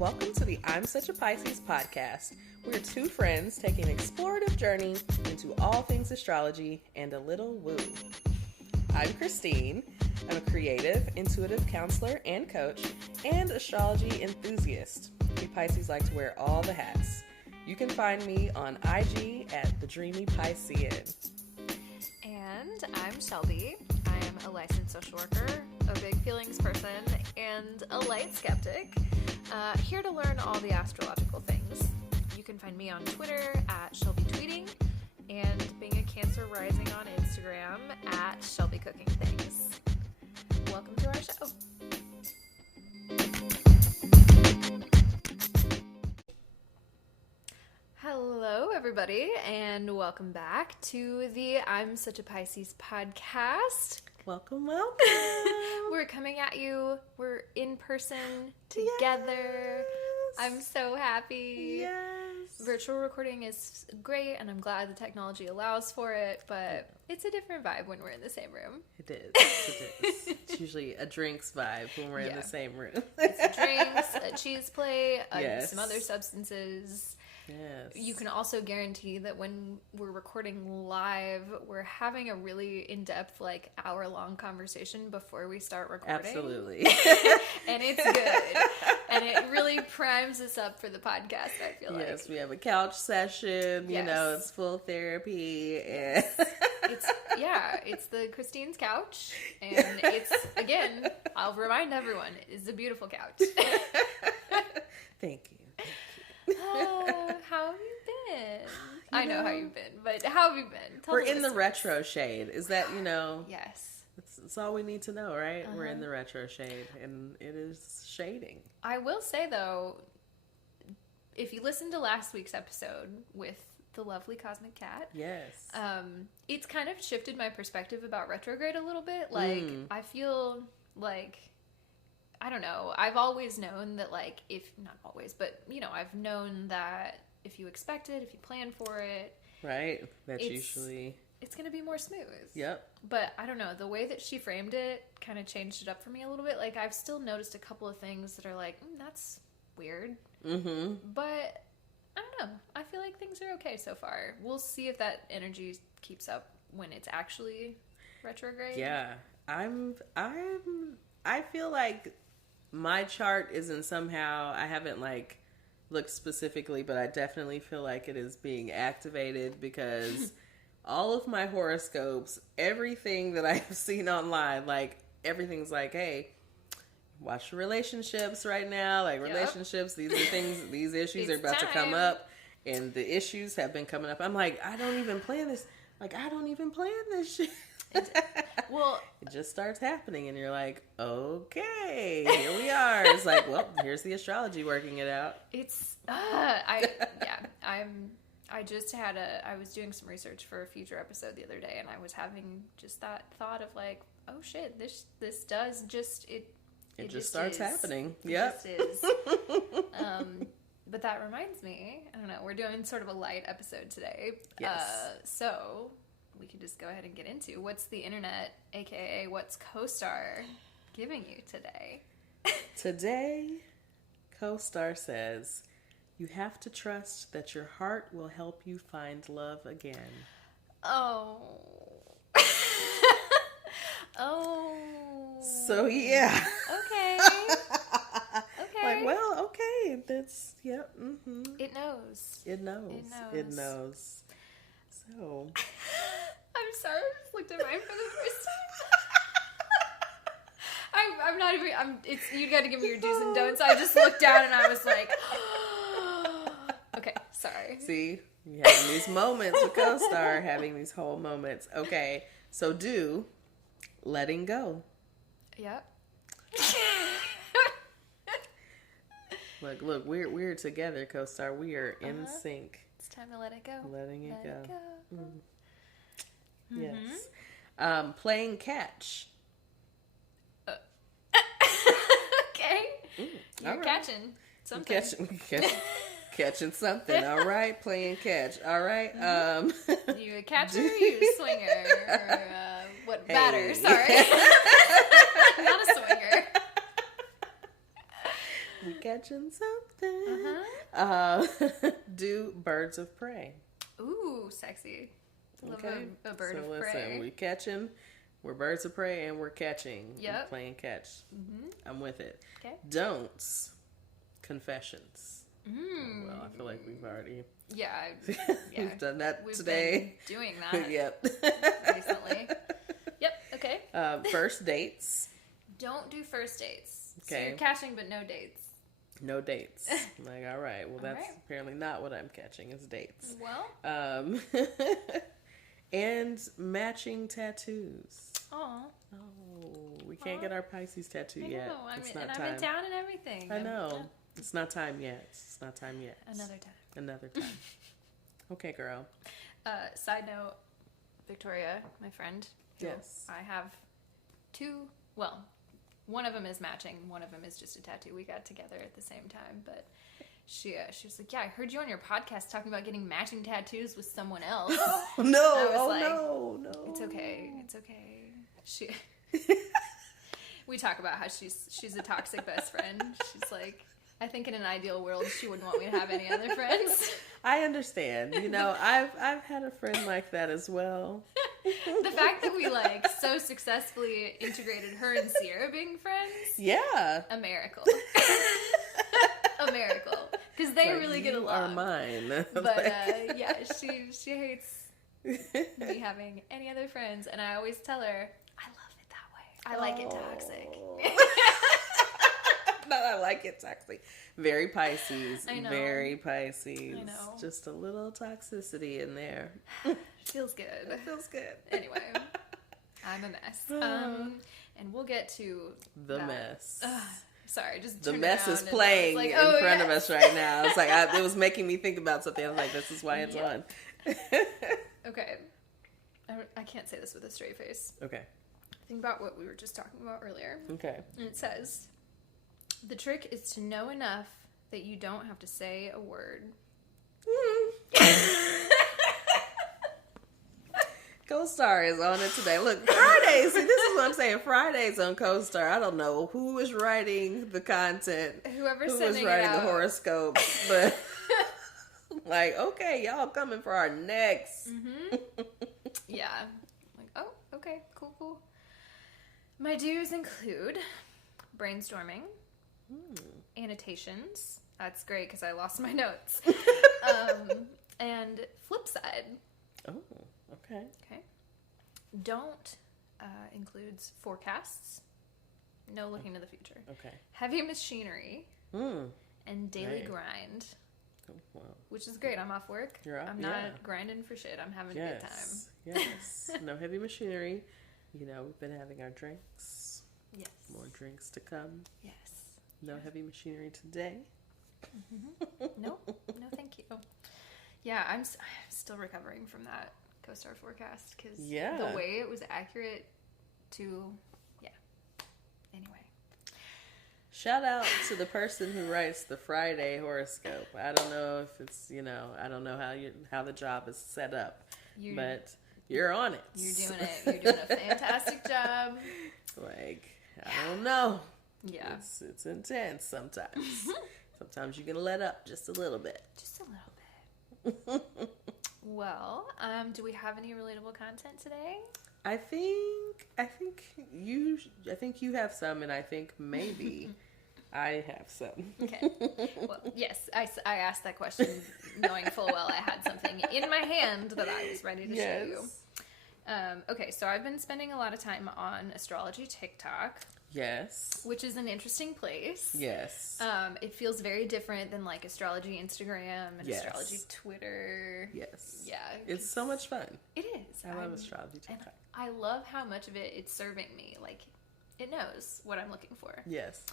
Welcome to the I'm Such a Pisces podcast. We're two friends taking an explorative journey into all things astrology and a little woo. I'm Christine. I'm a creative, intuitive counselor and coach, and astrology enthusiast. We Pisces like to wear all the hats. You can find me on IG at The Dreamy Piscean. And I'm Shelby. I am a licensed social worker, a big feelings person, and a light skeptic. Here to learn all the astrological things. You can find me on Twitter at Shelby Tweeting, and being a Cancer rising on Instagram at Shelby Cooking Things. Welcome to our show. Hello, everybody, and welcome back to the I'm Such a Pisces podcast. Welcome, welcome. We're coming at you. We're in person together. Yes. I'm so happy. Yes. Virtual recording is great, and I'm glad the technology allows for it, but it's a different vibe when we're in the same room. It is. It is. It's usually a drinks vibe when we're in the same room. It's drinks, a cheese plate, Yes. some other substances. Yes. You can also guarantee that when we're recording live, we're having a really in-depth, like, hour-long conversation before we start recording. Absolutely. And it's good. And it really primes us up for the podcast, I feel like. Yes, we have a couch session, you know, it's full therapy. And it's the Christine's couch. And it's, again, I'll remind everyone, it's a beautiful couch. Thank you. How have you been? I know how you've been, but how have you been? We're in the retro shade. Is that, Yes. It's all we need to know, right? We're in the retro shade, and it is shading. I will say, though, if you listened to last week's episode with the lovely Cosmic Cat, yes, it's kind of shifted my perspective about retrograde a little bit. Like, I feel like, I don't know, I've always known that, like, not always, but, I've known that if you expect it, if you plan for it, right, that's usually... It's going to be more smooth. Yep. But I don't know, the way that she framed it kind of changed it up for me a little bit. Like, I've still noticed a couple of things that are like, that's weird. Mm-hmm. But I don't know. I feel like things are okay so far. We'll see if that energy keeps up when it's actually retrograde. Yeah. I feel like my chart isn't somehow, I haven't like looked specifically, but I definitely feel like it is being activated because all of my horoscopes, everything that I've seen online, like everything's like, hey, watch your relationships right now. Like relationships, these are things, these issues are about to come up, and the issues have been coming up. I'm like, I don't even plan this. Like, I don't even plan this shit. Well, it just starts happening, and you're like, okay, here we are. It's like, well, here's the astrology working it out. It's, I was doing some research for a future episode the other day, and I was having just that thought of like, oh shit, this does just, it just starts happening. It yep. just is. But that reminds me, I don't know, we're doing sort of a light episode today. Yes. So we can just go ahead and get into what's the internet, aka what's CoStar giving you today. Today, CoStar says, you have to trust that your heart will help you find love again. Oh. Oh. So, yeah. Okay. Like, well, okay. That's, yep. Mm-hmm. It knows. It knows. So. I'm sorry, I just looked at mine for the first time. I'm not even, you gotta give me your do's and don'ts. I just looked down and I was like, okay, sorry. See, you're having these moments with CoStar, having these whole moments. Okay, so do letting go. Yep. Look, we're together, CoStar. We are in sync. It's time to let it go. Letting it go. Mm-hmm. Yes. Playing catch. Okay. You're right. Catching something. Catching something. Yeah. All right. Playing catch. All right. You a catcher, you a swinger, or batter, sorry. Not a swinger. We catch catching something. Do birds of prey. Ooh, sexy. Love Okay. a bird so of listen, prey. we're birds of prey and we're catching. Yep. We're playing catch. I'm with it. Okay. Don'ts. Confessions. Well, I feel like we've already Yeah. we've done that We've today. been doing that Yep. recently. Yep, okay. First dates. Don't do first dates. So Okay. you're catching, but no dates. No dates. Like, all right. Well, that's right. apparently not what I'm catching is dates. Well. And matching tattoos. Aw. Oh, we can't get our Pisces tattoo yet. I know. It's I'm not time. in town and everything. I know. It's not time yet. Another time. Another time. Okay, girl. Side note, Victoria, my friend. who Yes. I have two. Well, one of them is matching. One of them is just a tattoo. We got together at the same time, but she was like, "Yeah, I heard you on your podcast talking about getting matching tattoos with someone else." No. I was Oh like, no. It's okay. It's okay. We talk about how she's a toxic best friend. She's like, I think in an ideal world she wouldn't want me to have any other friends. I understand. You know, I've had a friend like that as well. The fact that we like so successfully integrated her and Sierra being friends, Yeah. a miracle. A miracle. Because they Like, really get you along. are mine. But yeah, she hates me having any other friends, and I always tell her, I love it that way. I like it toxic. No, I like it toxic. Very Pisces. I know. Very Pisces. I know. Just a little toxicity in there. Feels good. It feels good. Anyway, I'm a mess. And we'll get to The that. mess. Sorry, just The turned mess around is and I playing was like, in oh, front of yes. us right now. It's like it was making me think about something. I was like, this is why it's on. Okay. I can't say this with a straight face. Okay. Think about what we were just talking about earlier. Okay. And it says, the trick is to know enough that you don't have to say a word. CoStar is on it today. Look, Fridays. See, this is what I'm saying. Fridays on CoStar. I don't know who is writing the content, Whoever's who is sending it writing the out. horoscopes, but like, okay, y'all coming for our necks. Yeah. Like, oh, okay, cool. My do's include brainstorming, annotations. That's great because I lost my notes. And flip side. Oh, okay. Okay. Don't includes forecasts. No looking to the future. Okay. Heavy machinery and daily Right. grind. Oh, wow. Which is great. I'm off work. You're off- I'm not yeah. grinding for shit. I'm having a good time. Yes. No heavy machinery. You know, we've been having our drinks. Yes. More drinks to come. Yes. No heavy machinery today. No, thank you. Yeah, I'm still recovering from that CoStar forecast because the way it was accurate to, Anyway. Shout out to the person who writes the Friday horoscope. I don't know if it's, I don't know how the job is set up, but you're on it. You're doing it. You're doing a fantastic job. Like, I don't know. Yeah. It's intense sometimes. Sometimes you can let up just a little bit. Just a little bit. Well, do we have any relatable content today? I think you have some, and I think maybe I have some. Okay. Well, yes, I asked that question knowing full well I had something in my hand that I was ready to show you. Okay, so I've been spending a lot of time on astrology TikTok. Yes. Which is an interesting place. Yes. It feels very different than like astrology Instagram and astrology Twitter. Yes. Yeah. It's so much fun. It is. I love astrology TikTok. I love how much of it's serving me. Like, it knows what I'm looking for. Yes.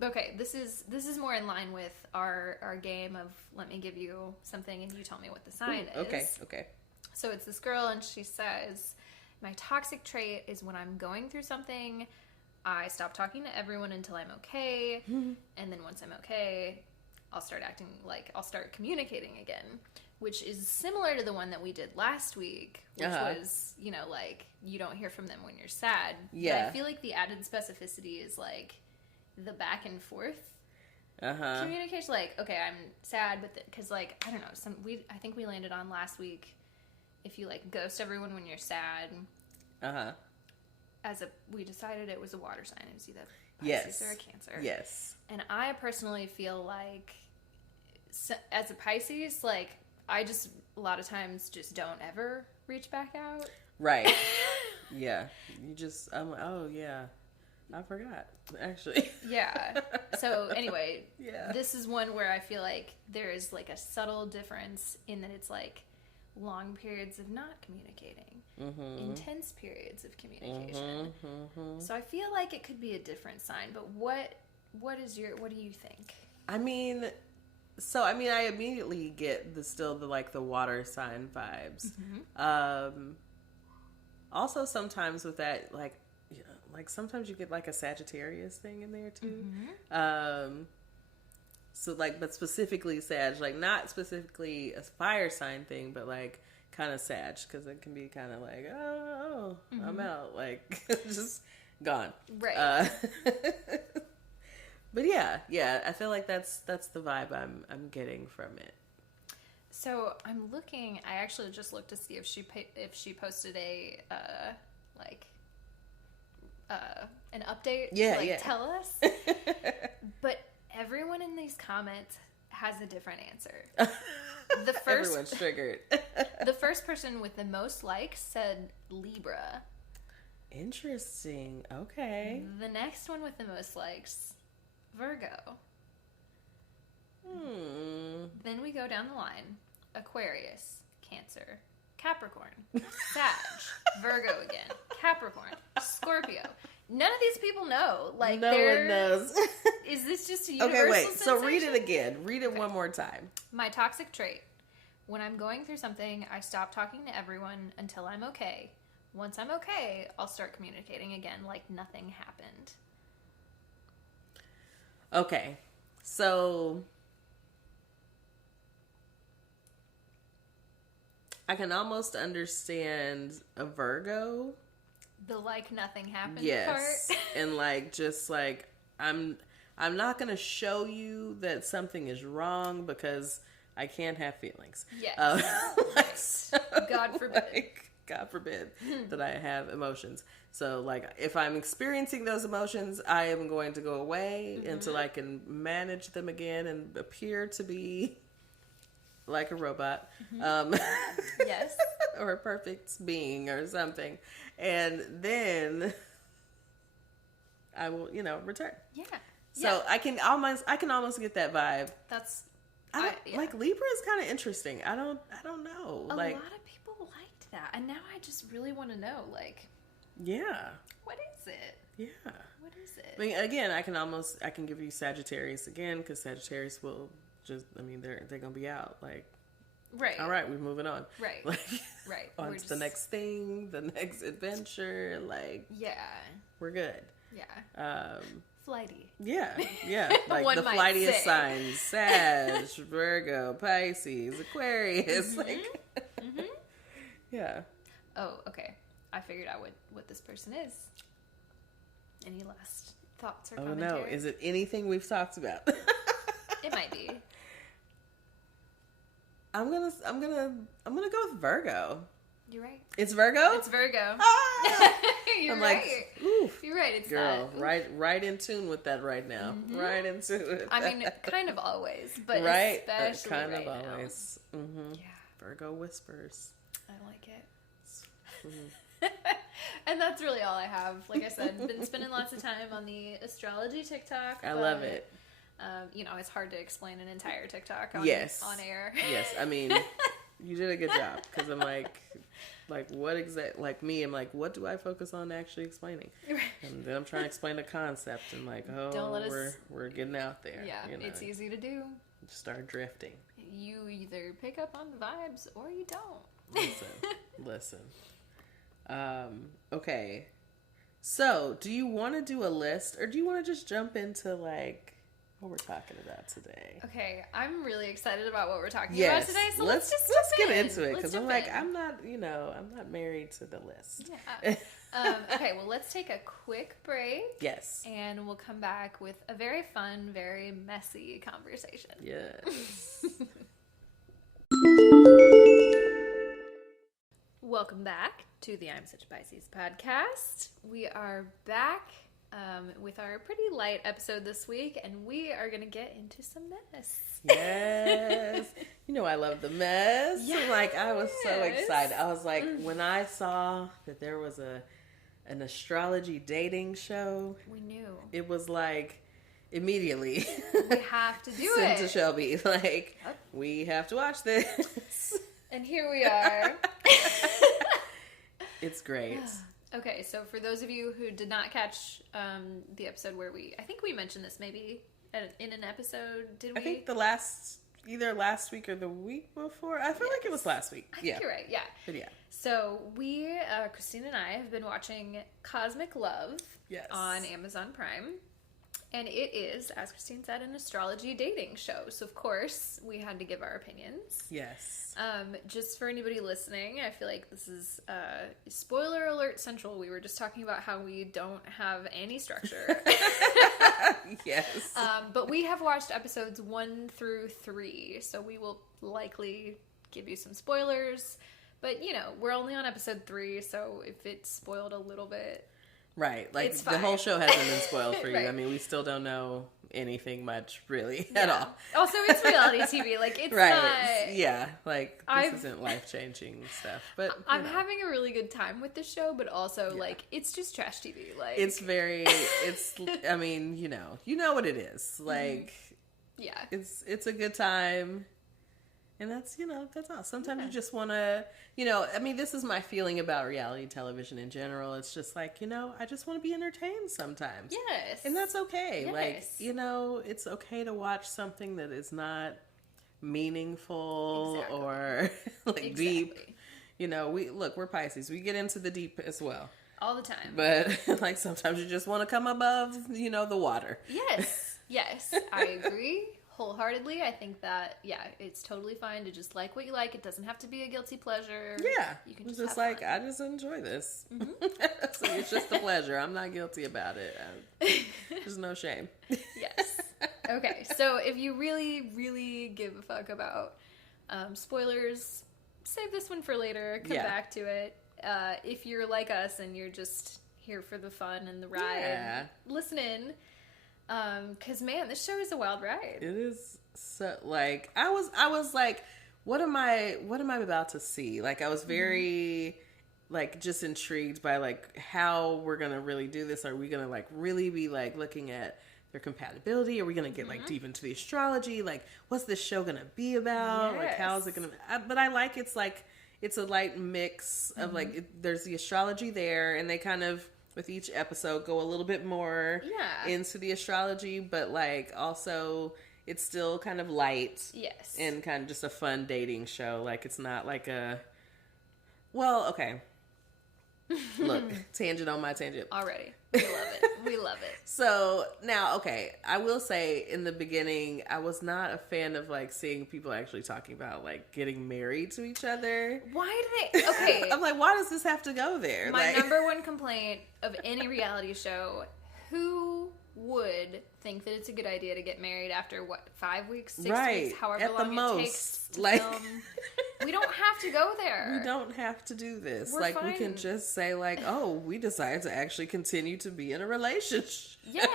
Okay, this is more in line with our game of let me give you something and you tell me what the sign is. Okay. So it's this girl and she says, my toxic trait is when I'm going through something, I stop talking to everyone until I'm okay. And then once I'm okay, I'll start communicating again, which is similar to the one that we did last week, which was, like, you don't hear from them when you're sad. Yeah. But I feel like the added specificity is like the back and forth Communication, like, okay, I'm sad, but because like I don't know, I think we landed on last week. If you like ghost everyone when you're sad, we decided it was a water sign. It was either Pisces or a Cancer. Yes. And I personally feel like, as a Pisces, like I just a lot of times just don't ever reach back out. Right. Yeah. I'm like, oh yeah, I forgot actually. Yeah. So anyway, yeah. This is one where I feel like there is like a subtle difference in that it's like long periods of not communicating, intense periods of communication. So I feel like it could be a different sign, but what do you think? I mean, I immediately get the water sign vibes. Also sometimes with that, like sometimes you get like a Sagittarius thing in there too. So like, but specifically Sag, like not specifically a fire sign thing, but like kind of Sag, because it can be kind of like, oh, I'm out, like just gone. Right. But yeah, I feel like that's the vibe I'm getting from it. So I'm looking. I actually just looked to see if she posted an update. Yeah. Tell us. But everyone in these comments has a different answer. Everyone's triggered. The first person with the most likes said Libra. Interesting. Okay. The next one with the most likes, Virgo. Then we go down the line. Aquarius, Cancer, Capricorn, Sag, Virgo again, Capricorn, Scorpio. None of these people know. Like, no one knows. Is this just a universal Okay, wait. sensation? So read it again. Read it one more time. My toxic trait. When I'm going through something, I stop talking to everyone until I'm okay. Once I'm okay, I'll start communicating again like nothing happened. Okay. So I can almost understand a Virgo. The like nothing happened yes. part. And like just like I'm not gonna show you that something is wrong because I can't have feelings. Yes. God forbid. God forbid that I have emotions. So like if I'm experiencing those emotions, I am going to go away until I can manage them again and appear to be like a robot. Yes. Or a perfect being or something. And then I will, return. Yeah. So I can almost get that vibe. That's like Libra is kind of interesting. I don't know. A like lot of people liked that, and now I just really want to know. Like, yeah, what is it? Yeah, what is it? I mean, again, I can give you Sagittarius again because Sagittarius will just. I mean, they're gonna be out. Like, right. All right, we're moving on. Right. Like, right. On to the next thing, the next adventure. Like, yeah, we're good. Yeah. Flighty. Yeah. Like the flightiest signs: Sag, Virgo, Pisces, Aquarius. Like, yeah. Oh, okay. I figured out what this person is. Any last thoughts or commentary? Oh no! Is it anything we've talked about? It might be. I'm gonna go with Virgo. You're right. It's Virgo? It's Virgo. Ah! You're I'm right. like, oof. You're right. It's girl, that. right in tune with that right now. Right in tune with that. I mean, kind of always, but right? Especially kind right of always. Now. Yeah. Virgo whispers. I like it. And that's really all I have. Like I said, been spending lots of time on the astrology TikTok. I love it. It's hard to explain an entire TikTok on air. Yes, I mean, you did a good job because I'm like what like me, I'm like, what do I focus on actually explaining? And then I'm trying to explain a concept and like, we're getting out there. Yeah, it's easy to do. Start drifting. You either pick up on the vibes or you don't. Listen. Okay. So, do you want to do a list or do you want to just jump into like what we're talking about today? Okay, I'm really excited about what we're talking about today. So let's get into it because I'm not married to the list. Yeah. Okay, well, let's take a quick break. Yes. And we'll come back with a very fun, very messy conversation. Yes. Welcome back to the I'm Such a Pisces podcast. We are back with our pretty light episode this week, and we are going to get into some mess. Yes. You know I love the mess. Yes. Like, I was so excited. I was like, when I saw that there was an astrology dating show, We knew. it was like, immediately. We have to do Send it. to Shelby. Like, Yep. we have to watch this. And here we are. It's great. Okay, so for those of you who did not catch the episode where I think we mentioned this maybe in an episode, did we? I think either last week or the week before. I feel like it was last week. I think you're right, yeah. But yeah. So we, Christine and I, have been watching Cosmic Love on Amazon Prime. And it is, as Christine said, an astrology dating show. So, of course, we had to give our opinions. Yes. Just for anybody listening, I feel like this is spoiler alert central. We were just talking about how we don't have any structure. Yes. But we have watched episodes 1 through 3, so we will likely give you some spoilers. But, you know, we're only on episode 3, so if it's spoiled a little bit... Right. Like, It's the fine. whole show hasn't been spoiled for you. Right. I mean, we still don't know anything much, really, at all. Also, it's reality TV. Like, it's Right. not... Yeah. Like, this isn't life-changing stuff. But I'm having a really good time with this show, but also, like, it's just trash TV. Like, I mean, you know what it is. Like, yeah. it's a good time. And that's all. Sometimes you just want to, I mean, this is my feeling about reality television in general. It's just like, I just want to be entertained sometimes. Yes. And that's okay. Yes. Like, it's okay to watch something that is not meaningful or like deep. We're Pisces. We get into the deep as well. All the time. But like sometimes you just want to come above, the water. Yes, I agree wholeheartedly. I think that, it's totally fine to just like what you like. It doesn't have to be a guilty pleasure. Yeah. You can It's just just have like, fun. I just enjoy this. Mm-hmm. So it's just a pleasure. I'm not guilty about it. There's no shame. Yes. Okay, so if you really, really give a fuck about spoilers, save this one for later. Come back to it. If you're like us and you're just here for the fun and the ride, listen in. Because man, this show is a wild ride. It is so like I was like, what am I about to see? Like I was very like just intrigued by like how we're gonna really do this. Are we gonna like really be like looking at their compatibility? Are we gonna get like deep into the astrology? Like what's this show gonna be about? Yes. Like how is it gonna? But I like it's a light mix of like there's the astrology there, and they kind of with each episode go a little bit more into the astrology, but like also it's still kind of light. Yes. And kind of just a fun dating show. Like it's not like okay. Look, tangent on my tangent. Already. We love it. We love it. So now, okay, I will say in the beginning, I was not a fan of like seeing people actually talking about like getting married to each other. Why do they? Okay. I'm like, why does this have to go there? My like, number one complaint of any reality show, who would think that it's a good idea to get married after 5 weeks, 6 weeks, however at long the most, it takes to like, film? We don't have to go there. We don't have to do this. We're like fine. we can just say like, oh, we decided to actually continue to be in a relationship. Yeah,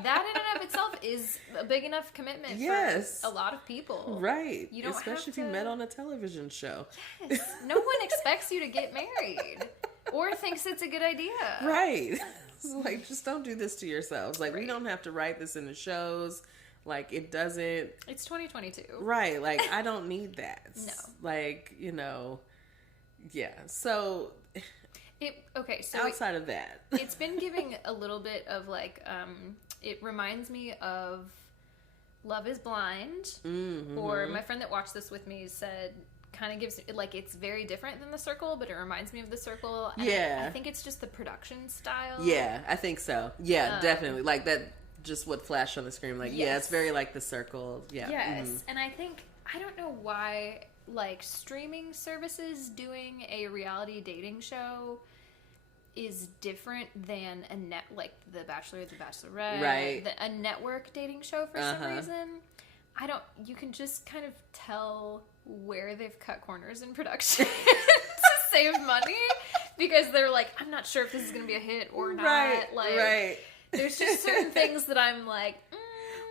that in and of itself is a big enough commitment for a lot of people. Right. You don't especially have if you to... met on a television show. Yes. No one expects you to get married or thinks it's a good idea. Right. So, like, just don't do this to yourselves. Like, we don't have to write this in the shows. Like, it doesn't... It's 2022. Right. Like, I don't need that. No. Like, yeah. So... So outside of that... It's been giving a little bit of, like, it reminds me of Love is Blind. Mm-hmm. Or my friend that watched this with me said... kind of gives like it's very different than The Circle, but it reminds me of The Circle. And I think it's just the production style. Yeah, I think so. Yeah, definitely. Like that, just what flashed on the screen. Like, yeah, it's very like The Circle. Yeah. Yes, and I don't know why like streaming services doing a reality dating show is different than like The Bachelor, The Bachelorette, right? A network dating show for some reason. You can just kind of tell where they've cut corners in production to save money, because they're like, I'm not sure if this is going to be a hit or not. Right. There's just certain things that I'm like,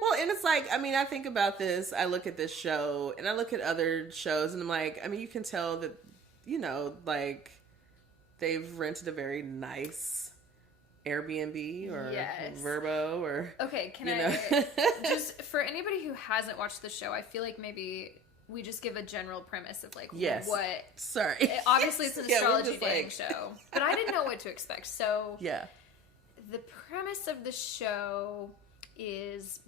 Well, and it's like, I mean, I think about this, I look at this show, and I look at other shows, and I'm like, I mean, you can tell that, you know, like, they've rented a very nice Airbnb or Vrbo or... Okay, just for anybody who hasn't watched the show, I feel like maybe we just give a general premise of, like, what... Sorry. Obviously, it's an astrology dating show, but I didn't know what to expect, so... Yeah. The premise of the show is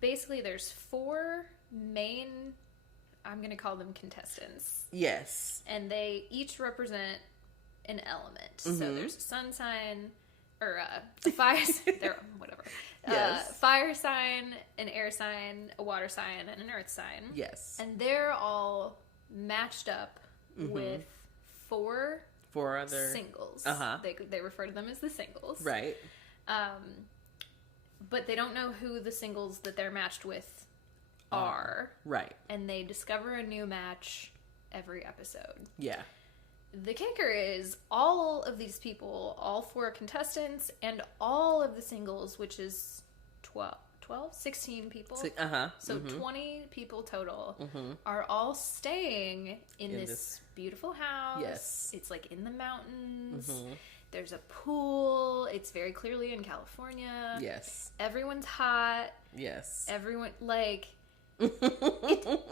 basically there's 4 main, I'm going to call them contestants. Yes. And they each represent an element. So there's a sun sign, or a fire, whatever. Yes. Fire sign, an air sign, a water sign, and an earth sign. Yes. And they're all matched up with 4 other singles. They refer to them as the singles. Right. But they don't know who the singles that they're matched with are. Right. And they discover a new match every episode. Yeah. The kicker is all of these people, all 4 contestants, and all of the singles, which is 16 people. So 20 people total are all staying in this beautiful house. Yes. It's like in the mountains. There's a pool. It's very clearly in California. Yes. Everyone's hot. Yes. Everyone, like,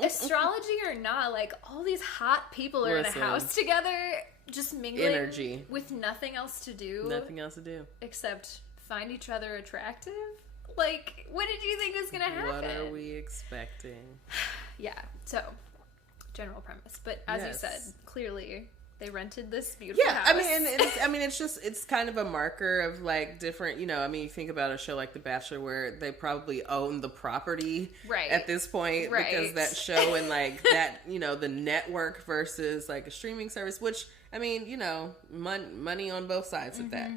astrology or not, like, all these hot people are in a house together, just mingling. Energy. With nothing else to do. Nothing else to do. Except find each other attractive. Like, what did you think was going to happen? What are we expecting? Yeah, so, general premise. But as you said, clearly... They rented this beautiful house. It's kind of a marker of, like, different, you know, I mean, you think about a show like The Bachelor where they probably own the property at this point because that show and, like, that, you know, the network versus, like, a streaming service, which, I mean, you know, money on both sides of that.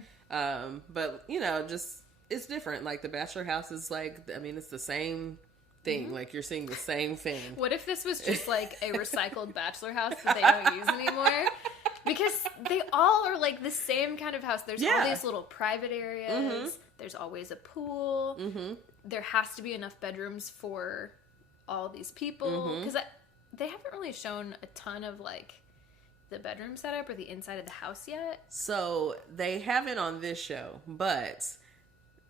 But, you know, just, it's different. Like, The Bachelor house is, like, I mean, it's the same thing. Like, you're seeing the same thing. What if this was just, like, a recycled Bachelor house that they don't use anymore? Because they all are, like, the same kind of house. There's all these little private areas. There's always a pool. There has to be enough bedrooms for all these people. Because they haven't really shown a ton of, like, the bedroom setup or the inside of the house yet. So, they haven't on this show. But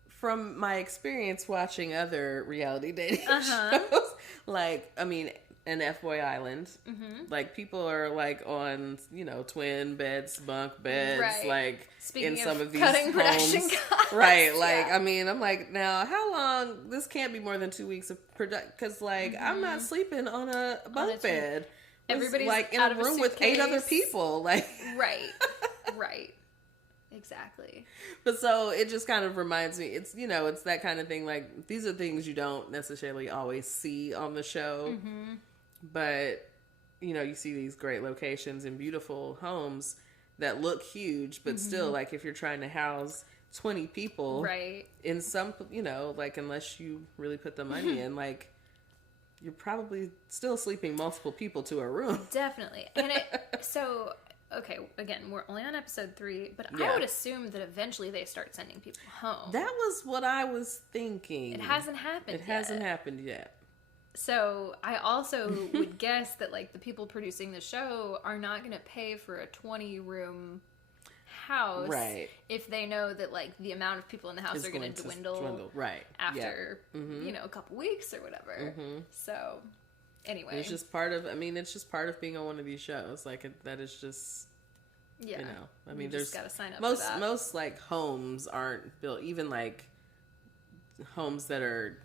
from my experience watching other reality dating shows, like, I mean... an F-Boy Island, like, people are, like, on, you know, twin beds, bunk beds, like, Speaking in some of these cutting homes. production costs. Right, like, I mean, I'm like, now, how long, this can't be more than 2 weeks of production, because, like, I'm not sleeping on a bunk bed. Everybody's like, in out a of a room with 8 other suitcase. people, like. Right. Exactly. But so it just kind of reminds me, it's, you know, it's that kind of thing, like, these are things you don't necessarily always see on the show. But, you know, you see these great locations and beautiful homes that look huge, but still, like, if you're trying to house 20 people in some, you know, like, unless you really put the money in, like, you're probably still sleeping multiple people to a room. Definitely. And okay, again, we're only on episode 3, but I would assume that eventually they start sending people home. That was what I was thinking. It hasn't happened yet. It hasn't happened yet. So I also would guess that, like, the people producing the show are not going to pay for a 20-room house if they know that, like, the amount of people in the house are going to dwindle after, you know, a couple weeks or whatever. So, anyway. It's just part of, I mean, it's just part of being on one of these shows. Like, that is just, you know, I mean, there's, gotta sign up for that. Most, like, homes aren't built, even, like, homes that are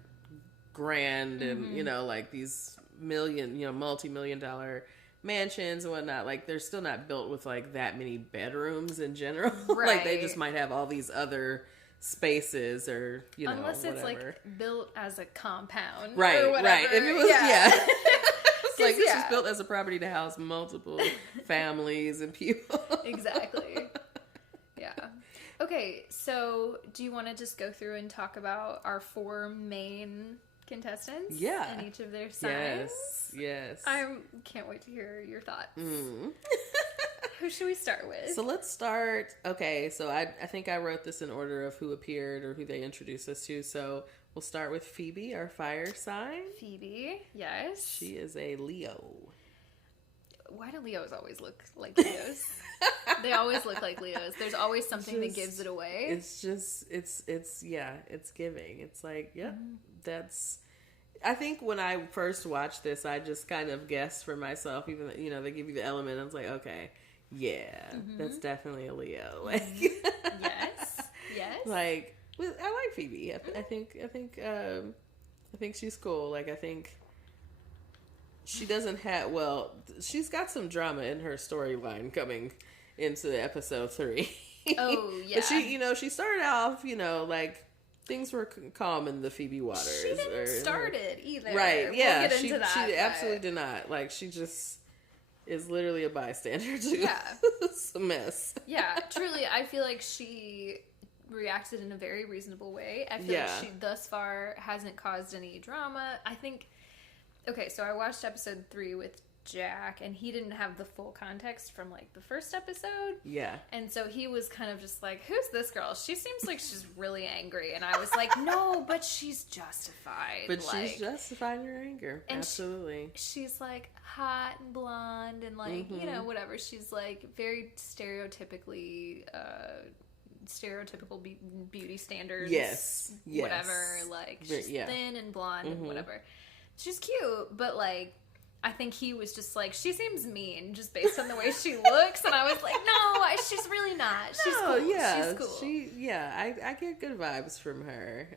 grand and, you know, like, these multi-million-dollar mansions and whatnot, like, they're still not built with, like, that many bedrooms in general. Like, they just might have all these other spaces or, you know, unless it's, whatever. like, built as a compound or right. whatever. If it was, it's like, this was built as a property to house multiple families and people. Exactly. Yeah. Okay, so do you want to just go through and talk about our 4 main contestants? Yeah. And each of their signs? Yes. I can't wait to hear your thoughts. Mm. Who should we start with? So let's start. Okay, so I think I wrote this in order of who appeared or who they introduced us to. So we'll start with Phoebe, our fire sign. Phoebe, yes. She is a Leo. Why do Leos always look like Leos? They always look like Leos. There's always something that gives it away. It's just, it's giving. It's like, yeah, that's... I think when I first watched this, I just kind of guessed for myself, even, you know, they give you the element. I was like, okay, yeah, that's definitely a Leo. Like, Yes. Like, I like Phoebe. I think she's cool. Like, I think she doesn't have, well, she's got some drama in her storyline coming into episode 3. Oh, yeah. But she, you know, she started off, you know, like, things were calm in the Phoebe waters. She didn't start it either. Right, yeah. We'll get into that. She absolutely did not. Like, she just is literally a bystander to some mess. Yeah, truly, I feel like she reacted in a very reasonable way. I feel like she, thus far, hasn't caused any drama. I think... Okay, so I watched episode 3 with Jack, and he didn't have the full context from, like, the first episode. Yeah. And so he was kind of just like, who's this girl? She seems like she's really angry. And I was like, no, but she's justified. But like, she's justifying her anger. and Absolutely. she's, like, hot and blonde and, like, you know, whatever. She's, like, very stereotypical beauty standards. Yes. Whatever. Like, she's thin and blonde and whatever. She's cute, but, like, I think he was just like, she seems mean just based on the way she looks. And I was like, no, she's really not. She's cool. Yeah. She's cool. I get good vibes from her.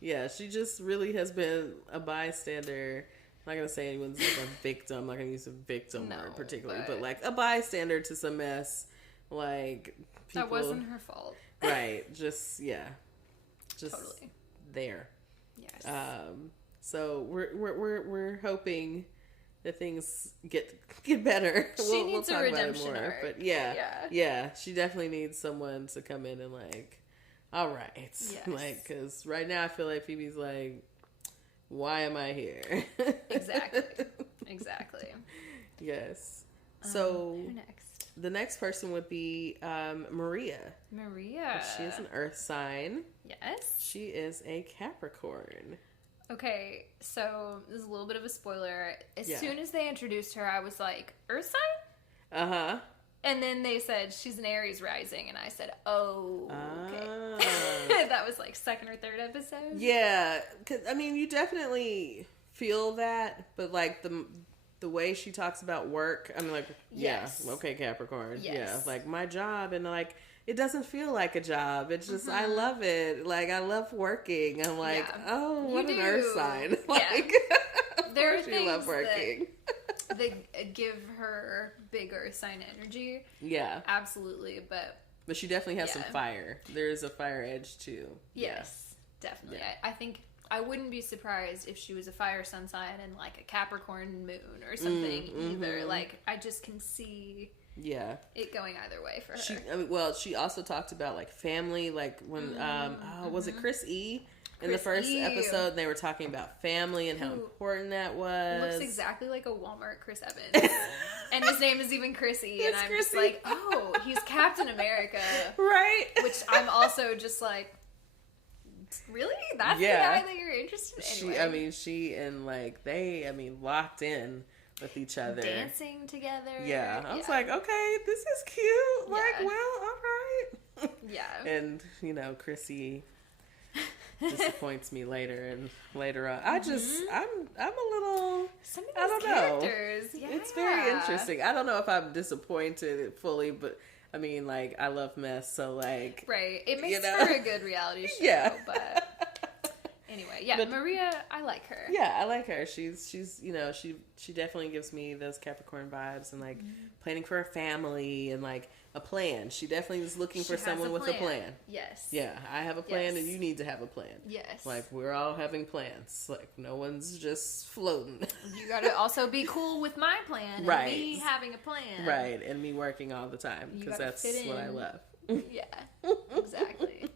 Yeah. She just really has been a bystander. I'm not going to say anyone's like a victim. I'm not going to use a victim word particularly. But like a bystander to some mess. Like, people. That wasn't her fault. Right. Just Totally. There. Yes. So we're hoping that things get better. She needs a redemption arc. But yeah, she definitely needs someone to come in and like, all right, yes. like, because right now I feel like Phoebe's like, why am I here? Exactly. Yes. So who next? The next person would be Maria. She is an Earth sign. Yes. She is a Capricorn. Okay, so this is a little bit of a spoiler. As soon as they introduced her, I was like, Earth sign? Uh-huh. And then they said she's an Aries rising, and I said, oh, okay. That was like second or third episode. Yeah, 'cause, I mean, you definitely feel that, but like the way she talks about work, I'm like, okay, Capricorn. Yes. Yeah, like my job, and like, it doesn't feel like a job. It's just, I love it. Like, I love working. I'm like, oh, what an Earth sign. Like, there are things you love working. That give her big Earth sign energy. Yeah. Absolutely, but she definitely has some fire. There is a fire edge, too. Yes, definitely. Yeah. I think I wouldn't be surprised if she was a fire sun sign and, like, a Capricorn moon or something either. Like, I just can see... Yeah, it going either way for her. She also talked about like family, like when was it Chris E in the first episode? They were talking about family and how important that was. Looks exactly like a Walmart Chris Evans, and his name is even Chris E. And I'm just like, oh, he's Captain America, right? Which I'm also just like, really? That's the guy that you're interested in? Anyway. She and like they, locked in with each other, dancing together. Yeah, I was like, okay, this is cute. Like, well, all right. Yeah. And you know, Chrissy disappoints me later on. I'm a little. Some of I those don't characters. know. Yeah. It's very interesting. I don't know if I'm disappointed fully, but I mean, like, I love mess, so like, right. It makes for a good reality show. But. Anyway, but Maria, I like her. Yeah, I like her. She's you know, she definitely gives me those Capricorn vibes and like planning for a family and like a plan. She definitely is looking for someone with a plan. Yes. Yeah, I have a plan and you need to have a plan. Yes. Like, we're all having plans. Like, no one's just floating. You gotta also be cool with my plan and me having a plan. Right, and me working all the time because that's what I love. Yeah, exactly.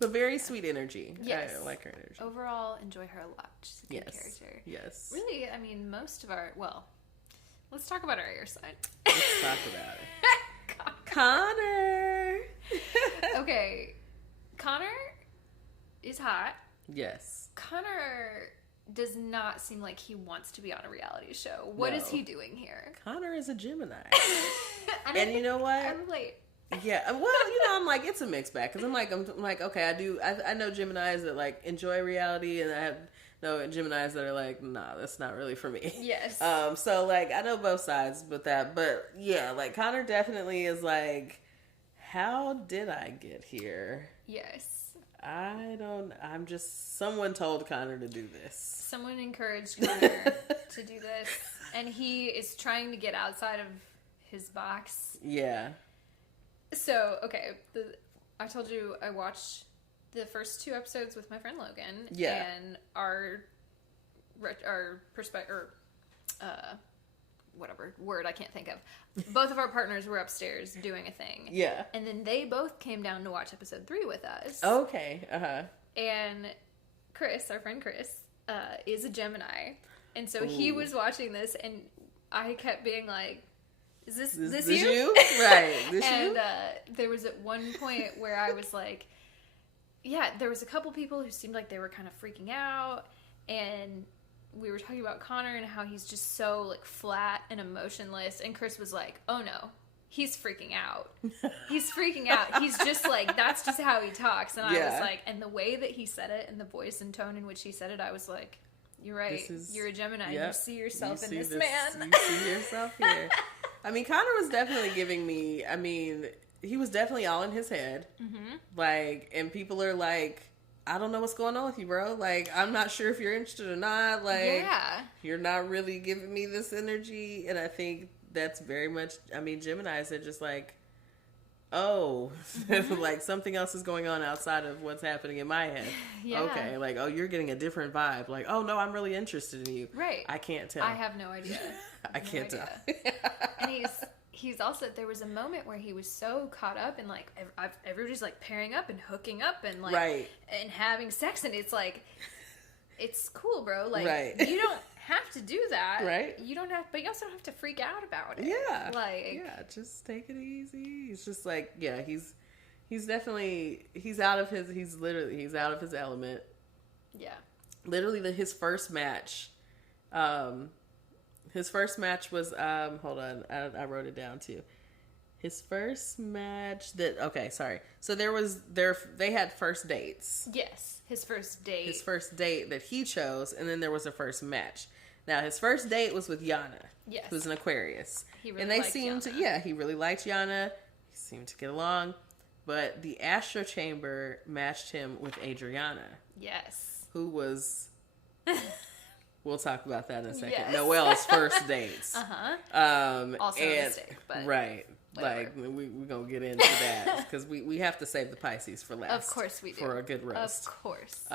But very sweet energy. Yes. I like her energy. Overall, enjoy her a lot. She's a good character. Yes. Really, I mean, most of our, well, let's talk about our air sign. Let's talk about it. Connor. Okay, Connor is hot. Yes. Connor does not seem like he wants to be on a reality show. What is he doing here? Connor is a Gemini. And you know what? I relate. Yeah, well, I'm like, it's a mixed bag, because I'm like, okay, I know Geminis that, like, enjoy reality, and I have no Geminis that are like, nah, that's not really for me. Yes. So, like, I know both sides with that, but, yeah, like, Connor definitely is like, how did I get here? Yes. I'm just, someone told Connor to do this. Someone encouraged Connor to do this, and he is trying to get outside of his box. Yeah. So, okay, I told you I watched the first 2 episodes with my friend Logan. Yeah. And our perspective, whatever word I can't think of. Both of our partners were upstairs doing a thing. Yeah. And then they both came down to watch episode 3 with us. Okay. Uh-huh. And Chris, our friend Chris, is a Gemini. And so he was watching this, and I kept being like, Is this you? Right. This and you? There was at one point where I was like, yeah, there was a couple people who seemed like they were kind of freaking out, and we were talking about Connor and how he's just so like flat and emotionless, and Chris was like, oh no, he's freaking out. He's freaking out. He's just like, that's just how he talks. And I was like, and the way that he said it and the voice and tone in which he said it, I was like, you're right. You're a Gemini. Yep. You see yourself in this man. You see yourself here. I mean, Connor was definitely giving me, he was definitely all in his head. Mm-hmm. Like, and people are like, I don't know what's going on with you, bro. Like, I'm not sure if you're interested or not. Like, you're not really giving me this energy. And I think that's very much, Geminis are just like, oh, like something else is going on outside of what's happening in my head. Yeah. Okay, like, oh, you're getting a different vibe. Like, oh, no, I'm really interested in you. Right. I can't tell. I have no idea. I can't tell. And he's also, there was a moment where he was so caught up in, like, everybody's, like, pairing up and hooking up and, like, and having sex. And it's like, it's cool, bro. Like, you don't have to do that. Right. You don't have, but you also don't have to freak out about it. Yeah. Like, yeah, just take it easy. It's just like, yeah, he's definitely, he's out of his element. Yeah. Literally his first match was, hold on, I wrote it down too. His first match so they had first dates. Yes, his first date. His first date that he chose, and then there was a first match. Now, his first date was with Yana, who's an Aquarius. He really liked Yana. He really liked Yana. He seemed to get along. But the Astro Chamber matched him with Adriana. Yes. Who was... We'll talk about that in a second. Yes. Noelle's first dates. Also a mistake, but... Right. Whatever. Like, we're going to get into that. Because we have to save the Pisces for last. Of course we do. For a good roast. Of course.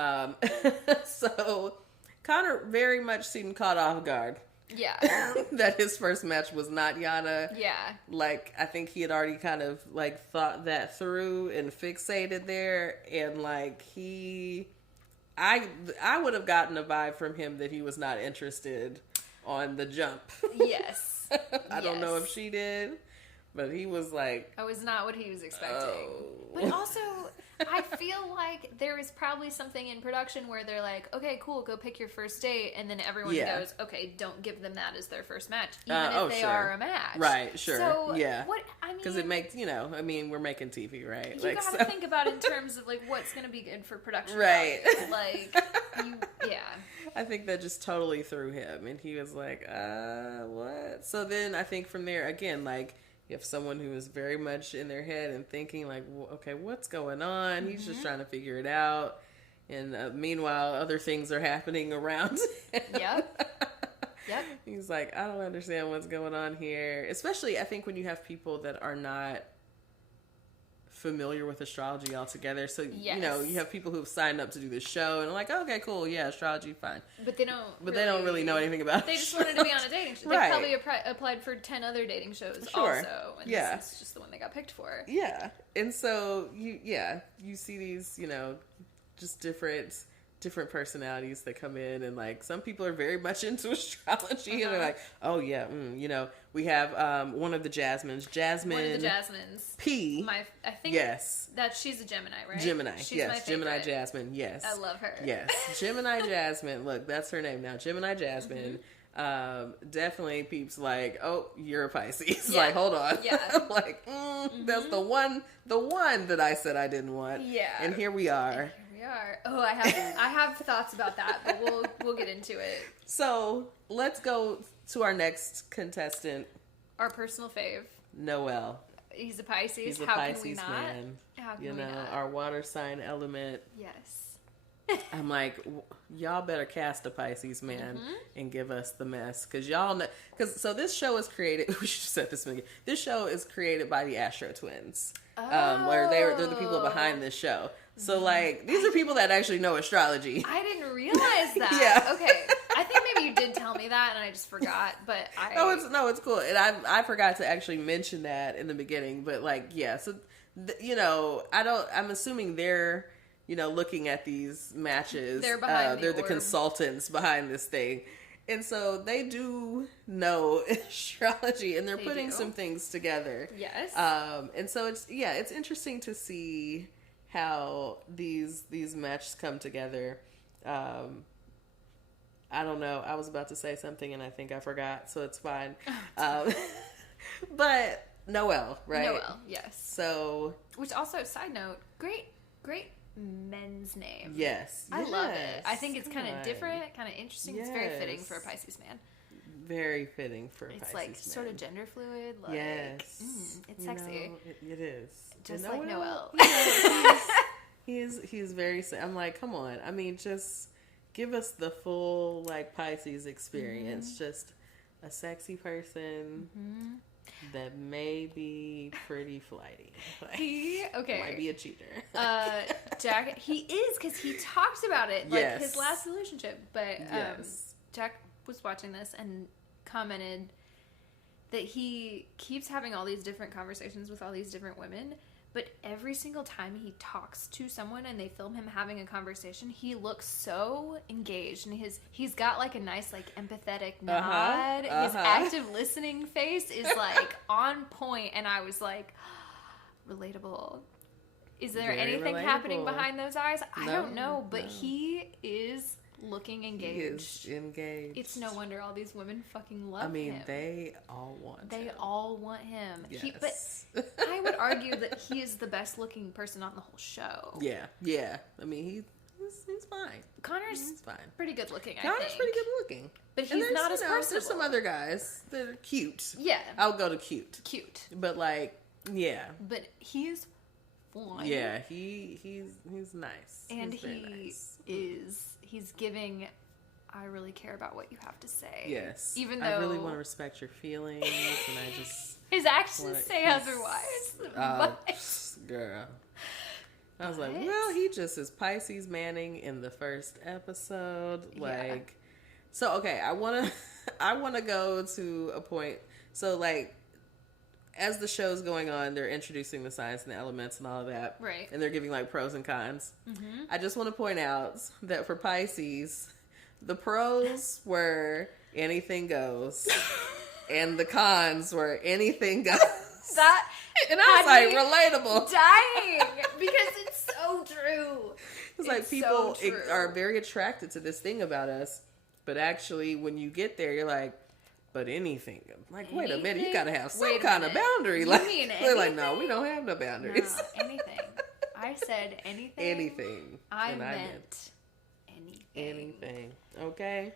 So... Connor very much seemed caught off guard. Yeah. That his first match was not Yana. Yeah. Like, I think he had already kind of, like, thought that through and fixated there. And, like, I would have gotten a vibe from him that he was not interested on the jump. Yes. I don't know if she did, but he was like... That was not what he was expecting. Oh. But also... I feel like there is probably something in production where they're like, okay, cool, go pick your first date, and then everyone goes, okay, don't give them that as their first match, even if they are a match. Right, sure. So, yeah. Because it makes, we're making TV, right? You gotta think about it in terms of, like, what's gonna be good for production. Right. Like, I think that just totally threw him, and he was like, what? So then I think from there, again, like, you have someone who is very much in their head and thinking like, okay, what's going on? Mm-hmm. He's just trying to figure it out. And meanwhile, other things are happening around. Yep. He's like, I don't understand what's going on here. Especially, I think, when you have people that are not familiar with astrology altogether. So, Yes. you know, you have people who've signed up to do this show and are like, okay, cool, yeah, astrology, fine. But they don't They don't really know anything about it. They just wanted to be on a dating show. Right. They probably applied for 10 other dating shows Sure. also. And Yeah. this is just the one they got picked for. Yeah. And so, you see these, you know, just different personalities that come in, and like some people are very much into astrology and they're like, oh yeah, you know, we have one of the Jasmines, Jasmine One of the Jasmines. P. I think Yes. that she's a Gemini, right? Gemini. She's Yes. my favorite. Gemini Jasmine. Yes. I love her. Yes. Gemini Jasmine. Look, that's her name now. Gemini Jasmine. Definitely peeps like, oh, you're a Pisces. Yeah. Like, hold on. Yeah. Like, that's the one that I said I didn't want. Yeah. And here we are. Here we are. Oh, I have thoughts about that, but we'll get into it. So let's go to our next contestant, Our personal fave. Noel. He's a Pisces. He's a How Pisces can we not? man. How can You we know, not? our water sign element. Yes. I'm like, y'all better cast a Pisces man and give us the mess, because y'all know. So this show is created. We should set this again. This show is created by the Astro Twins, where they're the people behind this show. So like, these are people that actually know astrology. I didn't realize that. Yeah. Okay. I think maybe you did tell me that and I just forgot, but It's cool, and I forgot to actually mention that in the beginning. But like, yeah, so you know, I'm assuming they're, you know, looking at these matches. They're behind they're the orb. consultants behind this thing. And so they do know astrology, and they're They putting do. some things together. Yes. And so it's interesting to see how these matches come together. I don't know. I was about to say something and I think I forgot, so it's fine. But Noel, right? Noel, yes. So Which also, side note, great men's name. yes, I love it. yes, I think it's kind of God. different, kind of interesting. It's very fitting Yes. for a Pisces man. Very fitting for a It's Pisces like man. sort of gender fluid. Like, Yes, it's You sexy. know, it is. Just And like Noel. He's very. I'm like, come on. I mean, just give us the full like Pisces experience. Just a sexy person that may be pretty flighty. Like, might be a cheater. Jack, he is, because he talked about it, like Yes. his last relationship. But Yes. Jack was watching this and commented that he keeps having all these different conversations with all these different women, but every single time he talks to someone and they film him having a conversation, he looks so engaged, and he's got like a nice like empathetic nod. His active listening face is like on point, and I was like, relatable. Is there Very anything happening relatable. behind those eyes? I No, don't know, but no. he is looking engaged. He is engaged. It's no wonder all these women fucking love him. I mean, they all want They him. all want him. Yes. But I would argue that he is the best looking person on the whole show. yeah. I mean, he's fine. Connor's He's fine. pretty good looking, I Connor's think. pretty good looking. But And he's not as personable. There's some other guys that are cute. Yeah. I'll go to cute. Cute. But like, yeah. But he's fun. Yeah, he's nice. And he's very he nice. he's giving, I really care about what you have to say. Yes. Even though I really want to respect your feelings, and I just his actions wanna- say he's- otherwise. girl. I was like, But- well, he just is Pisces Manning in the first episode. Like, so okay, I wanna go to a point. So like, as the show's going on, they're introducing the science and the elements and all of that, Right. and they're giving like pros and cons. I just want to point out that for Pisces, the pros were anything goes, and the cons were anything goes. That And I was had like, me relatable. dying because it's so true. It's like It's people so true. are very attracted to this thing about us, but actually, when you get there, you're like, but anything. Like, wait a minute, you Anything? gotta have some Wait a kind of minute. boundary. You Like, mean they're like, no, anything? we don't have no boundaries. No, anything. I said anything. Anything. I And meant anything. anything. Okay.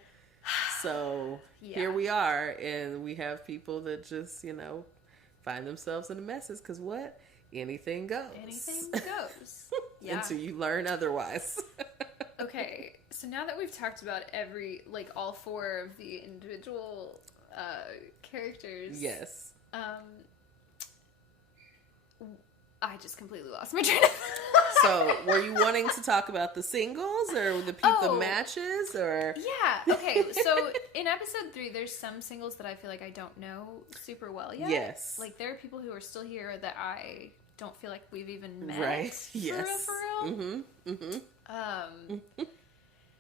So Yeah. here we are, and we have people that just, find themselves in the messes because what? Anything goes. Anything goes. Yeah. Until you learn otherwise. Okay, so now that we've talked about all four of the individual characters. Yes. I just completely lost my train of thought. So, were you wanting to talk about the singles or the matches or? Yeah. Okay. So in episode 3, there's some singles that I feel like I don't know super well yet. Yes. Like there are people who are still here that I don't feel like we've even met. Right. For Yes. real. Mm-hmm. Mm-hmm.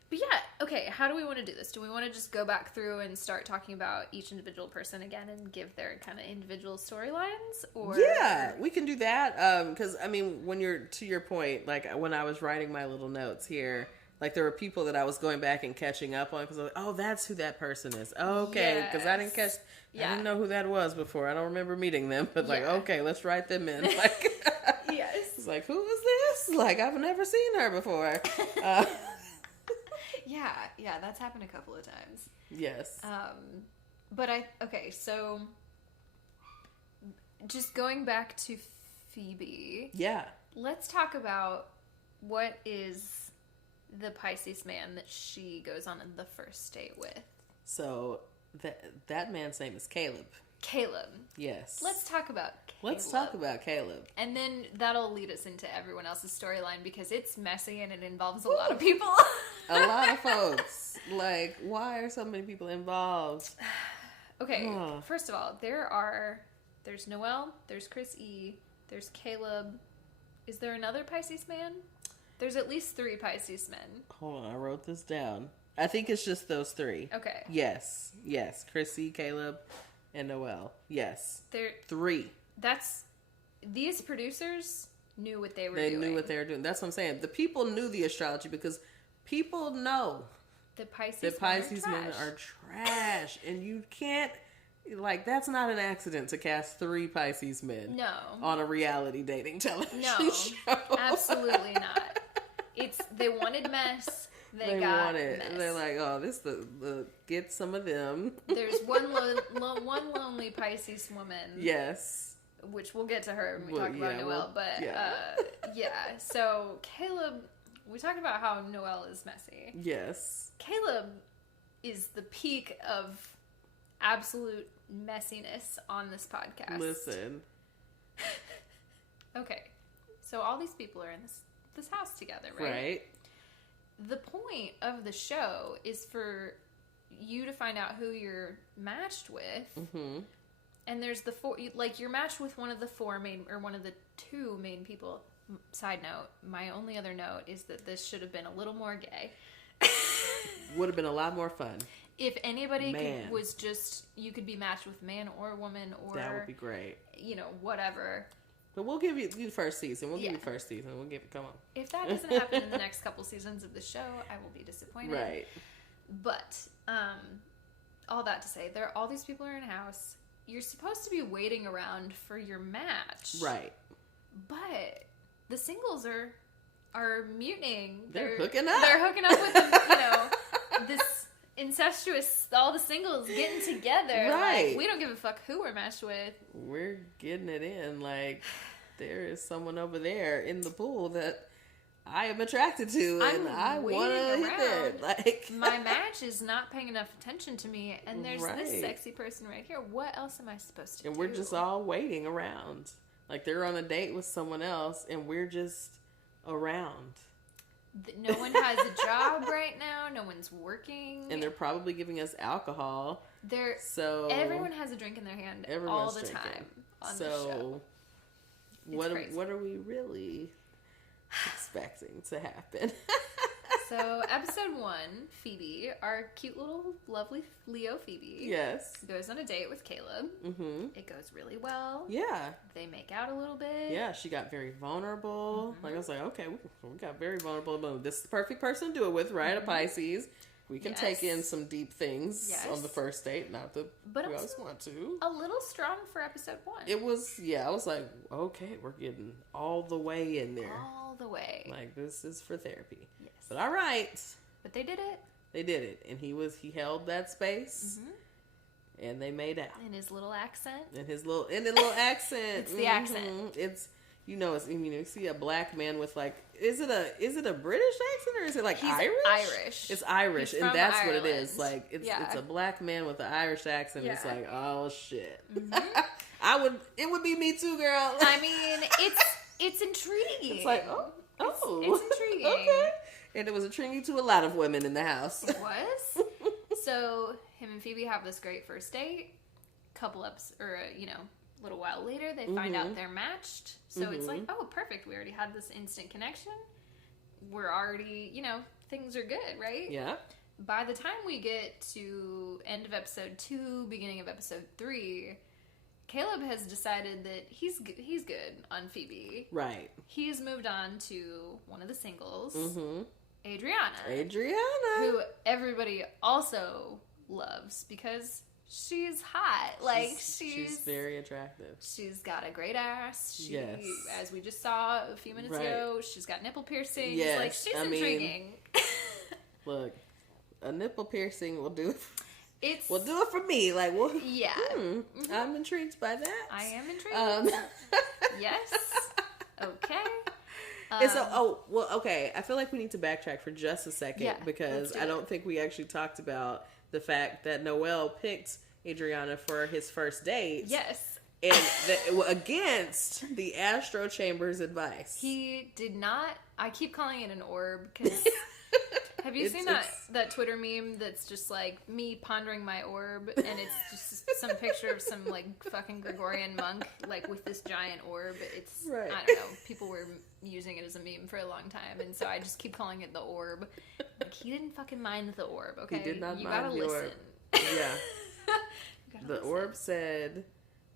But yeah, okay, how do we want to do this? Do we want to just go back through and start talking about each individual person again and give their kind of individual storylines? Or Yeah, we can do that. Because, I mean, when you're, to your point, like, when I was writing my little notes here, like, there were people that I was going back and catching up on, because I was like, oh, that's who that person is. Okay, because I didn't know who that was before. I don't remember meeting them, but, like, okay, let's write them in. Like, yes. It's like, who is this? Like, I've never seen her before. Yeah, that's happened a couple of times. Yes. But so just going back to Phoebe. Yeah. Let's talk about what is the Pisces man that she goes on the first date with. So that man's name is Caleb. Caleb. Yes. Let's talk about Caleb. Let's talk about Caleb. And then that'll lead us into everyone else's storyline because it's messy and it involves a lot of people. A lot of folks. Like, why are so many people involved? Okay, first of all, there's Noelle, there's Chris E., there's Caleb. Is there another Pisces man? There's at least 3 Pisces men. Hold on, I wrote this down. I think it's just those 3. Okay. Yes. Chris E., Caleb, and Noelle. Yes. 3. These producers knew what they were doing. They knew what they were doing. That's what I'm saying. The people knew the astrology because people know the Pisces men are trash. And you can't, like, that's not an accident to cast 3 Pisces men. No. On a reality dating television show. Absolutely not. They wanted mess. They got mess. They're like, oh, this the get some of them. There's one lonely Pisces woman. Yes. Which we'll get to her when we talk about Noelle. So Caleb, we talked about how Noelle is messy. Yes. Caleb is the peak of absolute messiness on this podcast. Listen. Okay. So all these people are in this house together, right? Right. The point of the show is for you to find out who you're matched with. Mm-hmm. And there's you're matched with one of the 4 main, or one of the 2 main people. Side note, my only other note is that this should have been a little more gay. Would have been a lot more fun. If anybody you could be matched with man or woman, or that would be great. Whatever. But we'll give you the first season. We'll give you the first season. We'll give it. Come on. If that doesn't happen in the next couple seasons of the show, I will be disappointed. Right. But all that to say, all these people are in a house. You're supposed to be waiting around for your match. Right. But the singles are mutinying. They're hooking up. They're hooking up with them, this incestuous, all the singles getting together. Right. Like, we don't give a fuck who we're matched with. We're getting it in. Like, there is someone over there in the pool that I am attracted to, and I want to hit it. Like, my match is not paying enough attention to me, and there's this sexy person right here. What else am I supposed to do? And we're just all waiting around. Like, they're on a date with someone else, and we're just around. No one has a job right now. No one's working. And they're probably giving us alcohol. Everyone has a drink in their hand all the time on the show. What are we really expecting to happen? So, episode 1, Phoebe, our cute little lovely Leo Phoebe, yes, goes on a date with Caleb. Mm-hmm. It goes really well. Yeah. They make out a little bit. Yeah, she got very vulnerable. Mm-hmm. Like, I was like, okay, we got very vulnerable. But this is the perfect person to do it with, right? Mm-hmm. A Pisces. We can take in some deep things on the first date. Not that we always want to. A little strong for episode 1. It was, I was like, okay, we're getting all the way in there. All the way. Like, this is for therapy. Yes. But all right. But they did it. They did it. And he held that space. Mm-hmm. And they made out. In his little accent. In his little accent. It's the accent. It's, you see a black man with, like, is it a British accent or is it like Irish? Irish. It's Irish, and that's Ireland. What it is. Like, it's a black man with an Irish accent. Yeah. It's like, oh shit. Mm-hmm. It would be me too, girl. I mean, It's intriguing. It's like, It's intriguing. Okay. And it was intriguing to a lot of women in the house. It was. So him and Phoebe have this great first date. A little while later, they find out they're matched. So it's like, oh, perfect. We already had this instant connection. We're already, things are good, right? Yeah. By the time we get to end of episode 2, beginning of episode 3, Caleb has decided that he's good on Phoebe. Right. He's moved on to one of the singles, Mm-hmm. Adriana. Who everybody also loves because she's hot. Like, she's very attractive. She's got a great ass. Yes. As we just saw a few minutes ago, she's got nipple piercings. Yes. Like, she's intriguing. Look, a nipple piercing will do it. Will do it for me. Like, well, yeah. I'm intrigued by that. I am intrigued. Yes. Okay. And so, okay. I feel like we need to backtrack for just a second because I don't think we actually talked about the fact that Noel picked Adriana for his first date. Yes. And against the Astro Chamber's advice. He did not. I keep calling it an orb because have you seen that Twitter meme that's just like me pondering my orb and it's just some picture of some like fucking Gregorian monk like with this giant orb. It's right. I don't know. People were using it as a meme for a long time, and so I just keep calling it the orb. Like, he didn't fucking mind the orb, okay? He did not you mind gotta the listen. orb. Yeah. The orb said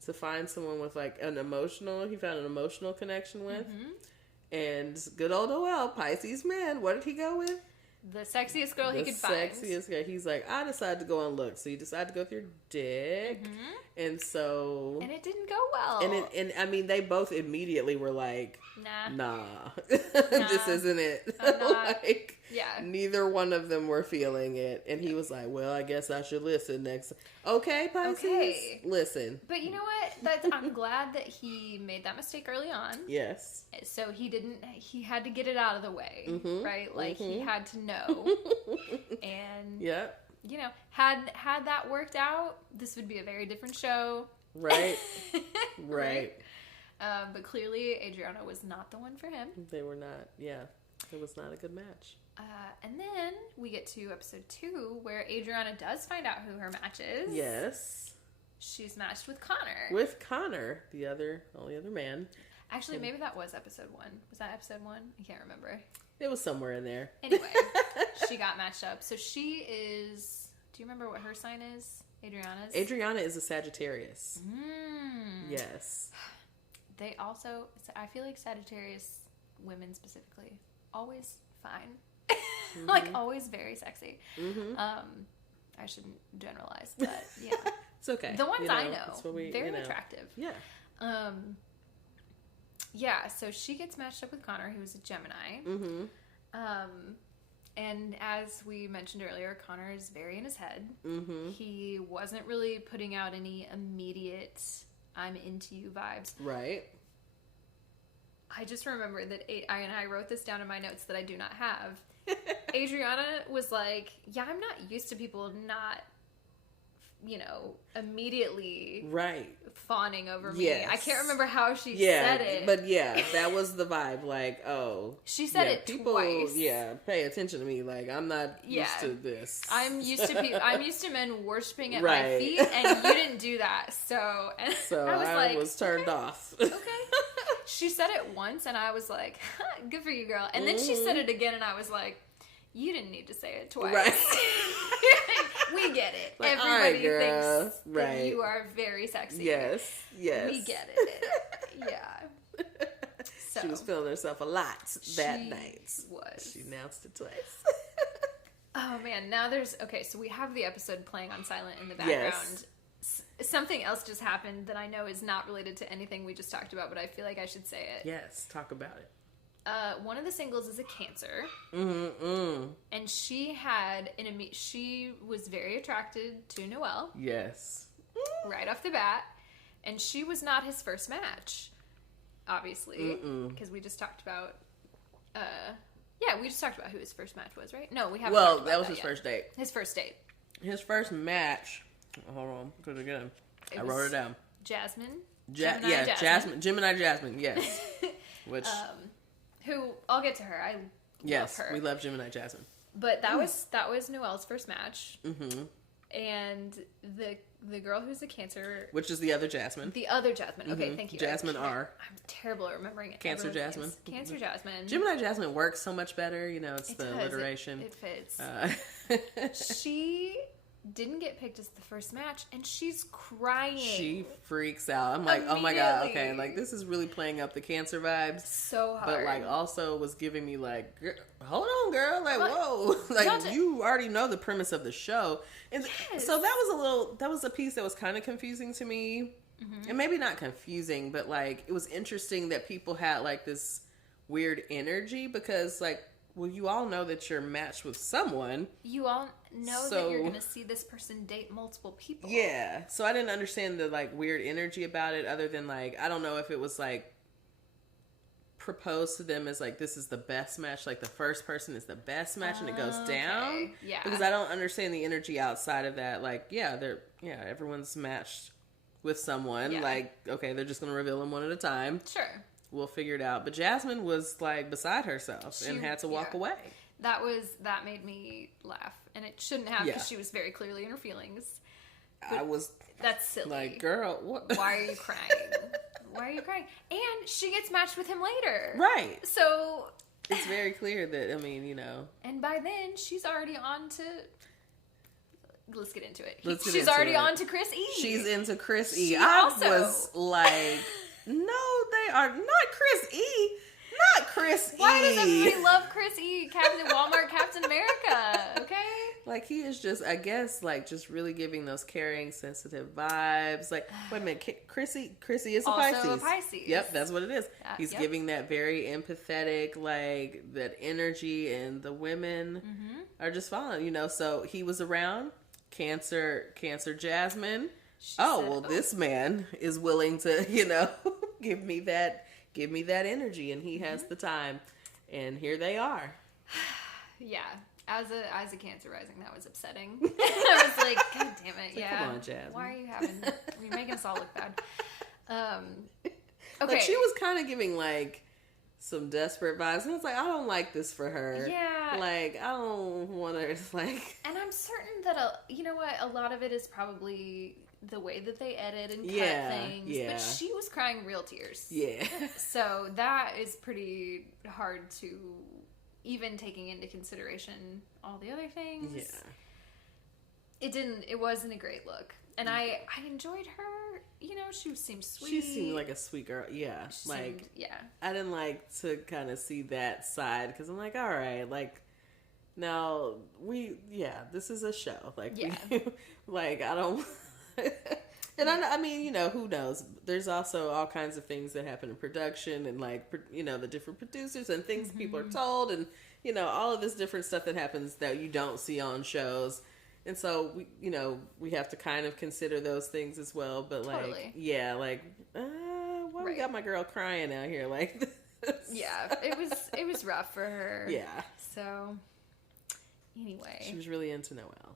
to find someone with like he found an emotional connection with. And good old Noel, Pisces man, what did he go with? The sexiest girl he could find. The sexiest girl. He's like, I decided to go on looks. So you decide to go with your dick. And so... And it didn't go well. And I mean, they both immediately were like, nah. Nah. This isn't it. Like, yeah. Neither one of them were feeling it. And he was like, well, I guess I should listen next. Okay, Pisces? Okay. Listen. But you know what? I'm glad that he made that mistake early on. Yes. So he had to get it out of the way, right? Like, he had to know. And, had that worked out, this would be a very different show. Right. Right. But clearly, Adriana was not the one for him. They were not. Yeah. It was not a good match. And then we get to episode 2 where Adriana does find out who her match is. Yes. She's matched with Connor. With Connor, the only other man. Actually, maybe that was episode 1. Was that episode 1? I can't remember. It was somewhere in there. Anyway, she got matched up. So she is... Do you remember what her sign is? Adriana's? Adriana is a Sagittarius. Yes. They also... I feel like Sagittarius women specifically, always fine. Like, always very sexy. I shouldn't generalize, but yeah. It's okay. The ones I know, very attractive. Yeah. Yeah, so she gets matched up with Connor, who's a Gemini. And as we mentioned earlier, Connor is very in his head. He wasn't really putting out any immediate I'm into you vibes. Right. I just remember that I wrote this down in my notes that I do not have. Adriana was like, yeah, I'm not used to people not, immediately fawning over me. Yes. I can't remember how she said it. But yeah, that was the vibe. Like, oh. She said it people, twice. Yeah, pay attention to me. Like, I'm not used to this. I'm used to men worshiping at my feet, and you didn't do that. So I was turned off. Okay. She said it once, and I was like, good for you, girl. And then she said it again, and I was like, you didn't need to say it twice. Right. We get it. Like, everybody thinks that you are very sexy. Yes. We get it. Yeah. So, she was feeling herself a lot that night. She announced it twice. Oh, man. Now so we have the episode playing on silent in the background. Yes. Something else just happened that I know is not related to anything we just talked about, but I feel like I should say it. Yes, talk about it. One of the singles is a Cancer, and she was very attracted to Noel. Yes, right off the bat, and she was not his first match, obviously, because we just talked about. We just talked about who his first match was, right? No, we haven't. Well, that was his first date. His first date. His first match. Hold on, because again, I wrote it down. Jasmine. Gemini Jasmine. Yes. Which, who I'll get to her. I yes, love her. we love Gemini Jasmine. But that was Noelle's first match, Mm-hmm. and the girl who's a Cancer, Which is the other Jasmine. the other Jasmine. Okay, thank you. Jasmine R. I'm terrible at remembering it. Cancer everyone's Jasmine. names. Cancer Jasmine. Gemini Jasmine works so much better. You know, it's It the does. alliteration. It fits. She She didn't get picked as the first match, and she's crying. freaks out. I'm like, oh my god, okay, Immediately. like this is really playing up the Cancer vibes. So hard. But like also was giving me like, hold on, girl, like But- whoa, like Don't- you already know the premise of the show, and Yes. so that was a piece that was kind of confusing to me, and maybe not confusing, but like it was interesting that people had like this weird energy because like, well, you all know that you're matched with someone. You all know that So- you're going to see this person date multiple people. Yeah, so I didn't understand the like weird energy about it other than like I don't know if it was like proposed to them as like this is the best match, like the first person is the best match and it goes down. Okay, yeah. Because I don't understand the energy outside of that. Like, everyone's matched with someone. Yeah. Like, okay, they're just gonna reveal them one at a time. Sure. We'll figure it out. But Jasmine was like beside herself and had to walk away. That made me laugh, and it shouldn't have because Yeah. she was very clearly in her feelings. I was That's silly. like, girl, what? Why are you crying? Why are you crying? And she gets matched with him later. Right. So, It's very clear that, I mean, you know. and by then she's already on to. Let's get into it. Let's get She's into already it. on to Chris E. She's into Chris E. She I also- was like, no, they are not Chris E. Not Chris Why E. does everybody love Chris E? Captain Walmart, Captain America. Okay. Like, he is just, I guess, like, just really giving those caring, sensitive vibes. Like, wait a minute, Chris E is a Also Pisces. a Pisces. Yep, that's what it is. He's yep. giving that very empathetic, like, that energy, and the women are just following, you know. So he was around Cancer Jasmine. She Oh, said, well, this man is willing to, you know, give me that energy, and he has the time. And here they are. Yeah. As a Cancer rising, that was upsetting. I was like, God damn it, yeah. Come on, Jasmine. Why are you making us all look bad? Okay. Like, she was kind of giving, like, some desperate vibes. And I was like, I don't like this for her. Yeah. Like, I don't want her to, like... And I'm certain that, you know what, a lot of it is probably the way that they edit and cut things. Yeah. But she was crying real tears. Yeah. So that is pretty hard to, even taking into consideration all the other things. Yeah. It wasn't a great look. And I enjoyed her, you know, she seemed sweet. She seemed like a sweet girl. Yeah. She Like, seemed- yeah. I didn't like to kind of see that side because I'm like, all right, like, now this is a show. Like, Yeah. like, I don't, and I mean, you know, who knows? There's also all kinds of things that happen in production and, like, you know, the different producers and things people are told and, you know, all of this different stuff that happens that you don't see on shows. And so, we have to kind of consider those things as well. But, like, Totally. yeah, like, why we Right. got my girl crying out here like this? Yeah, it was rough for her. Yeah. So, anyway. She was really into Noel.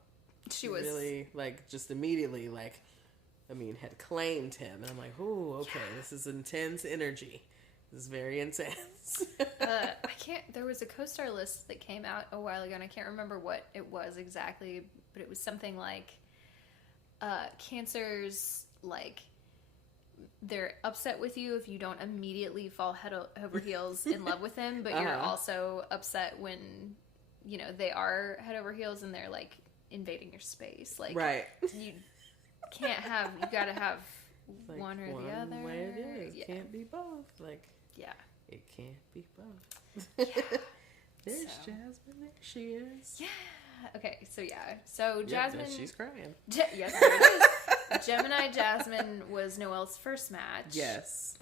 She was. really, like, just immediately, like, I mean, had claimed him. And I'm like, ooh, okay, this is intense energy. This is very intense. There was a co-star list that came out a while ago, and I can't remember what it was exactly, but it was something like, Cancers, like, they're upset with you if you don't immediately fall head over heels in love with them, but you're also upset when, you know, they are head over heels and they're, like, invading your space. Like, Right. you can't have, you gotta have Like, one or the other. way it is. Yeah. Can't be both. Like, Yeah. it can't be both. Yeah. There's So. Jasmine. There she is. Yeah. Okay, so yeah. So Yep, Jasmine. she's crying. Yes, there it is. Gemini Jasmine was Noelle's first match. Yes.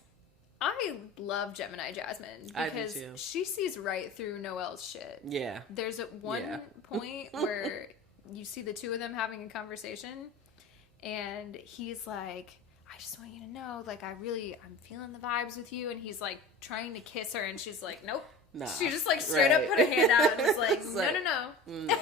I love Gemini Jasmine I do because too. she sees right through Noelle's shit. Yeah. There's one point where you see the two of them having a conversation, and he's like, I just want you to know, like, I'm feeling the vibes with you, and he's like trying to kiss her, and she's like, nope. Nah. She just like straight up put a hand out and was like, It's no, like, no, no. No.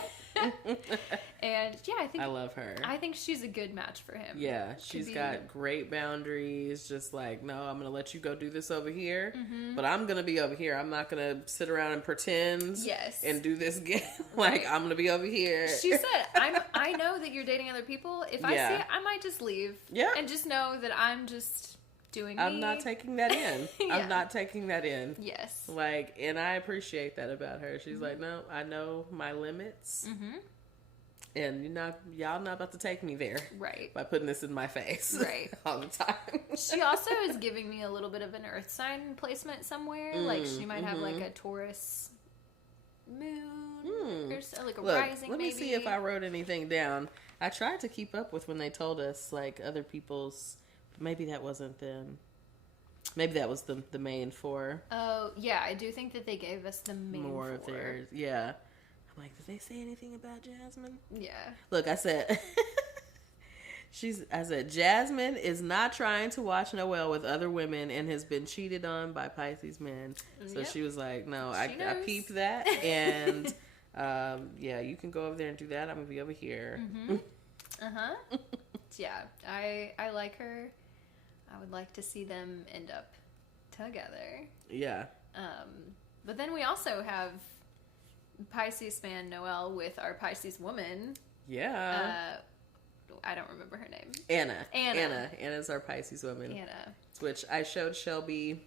And yeah, I love her. I think she's a good match for him. Yeah, she's got great boundaries. Just like, no, I'm going to let you go do this over here, but I'm going to be over here. I'm not going to sit around and pretend and do this again. Like, I'm going to be over here. She said, I know that you're dating other people. If I see it, I might just leave. Yeah. And just know that I'm just doing I'm not taking that in. I'm not taking that in. Yes. Like, and I appreciate that about her. She's like, no, I know my limits. And y'all not about to take me there. Right. By putting this in my face. Right. All the time. She also is giving me a little bit of an earth sign placement somewhere. Like, she might have, like, a Taurus moon. Or so, like, a rising, let me maybe. see if I wrote anything down. I tried to keep up with when they told us, like, other people's... Maybe that wasn't them. Maybe that was the main four. Oh, yeah. I do think that they gave us the main More four. of theirs. Yeah. I'm like, did they say anything about Jasmine? Yeah. Look, I said... I said, Jasmine is not trying to watch Noelle with other women and has been cheated on by Pisces men. So she was like, no, I peeped that. And, yeah, you can go over there and do that. I'm going to be over here. Yeah, I like her. I would like to see them end up together. Yeah. But then we also have Pisces man Noelle with our Pisces woman. Yeah. I don't remember her name. Anna. Anna's our Pisces woman. Anna. Which I showed Shelby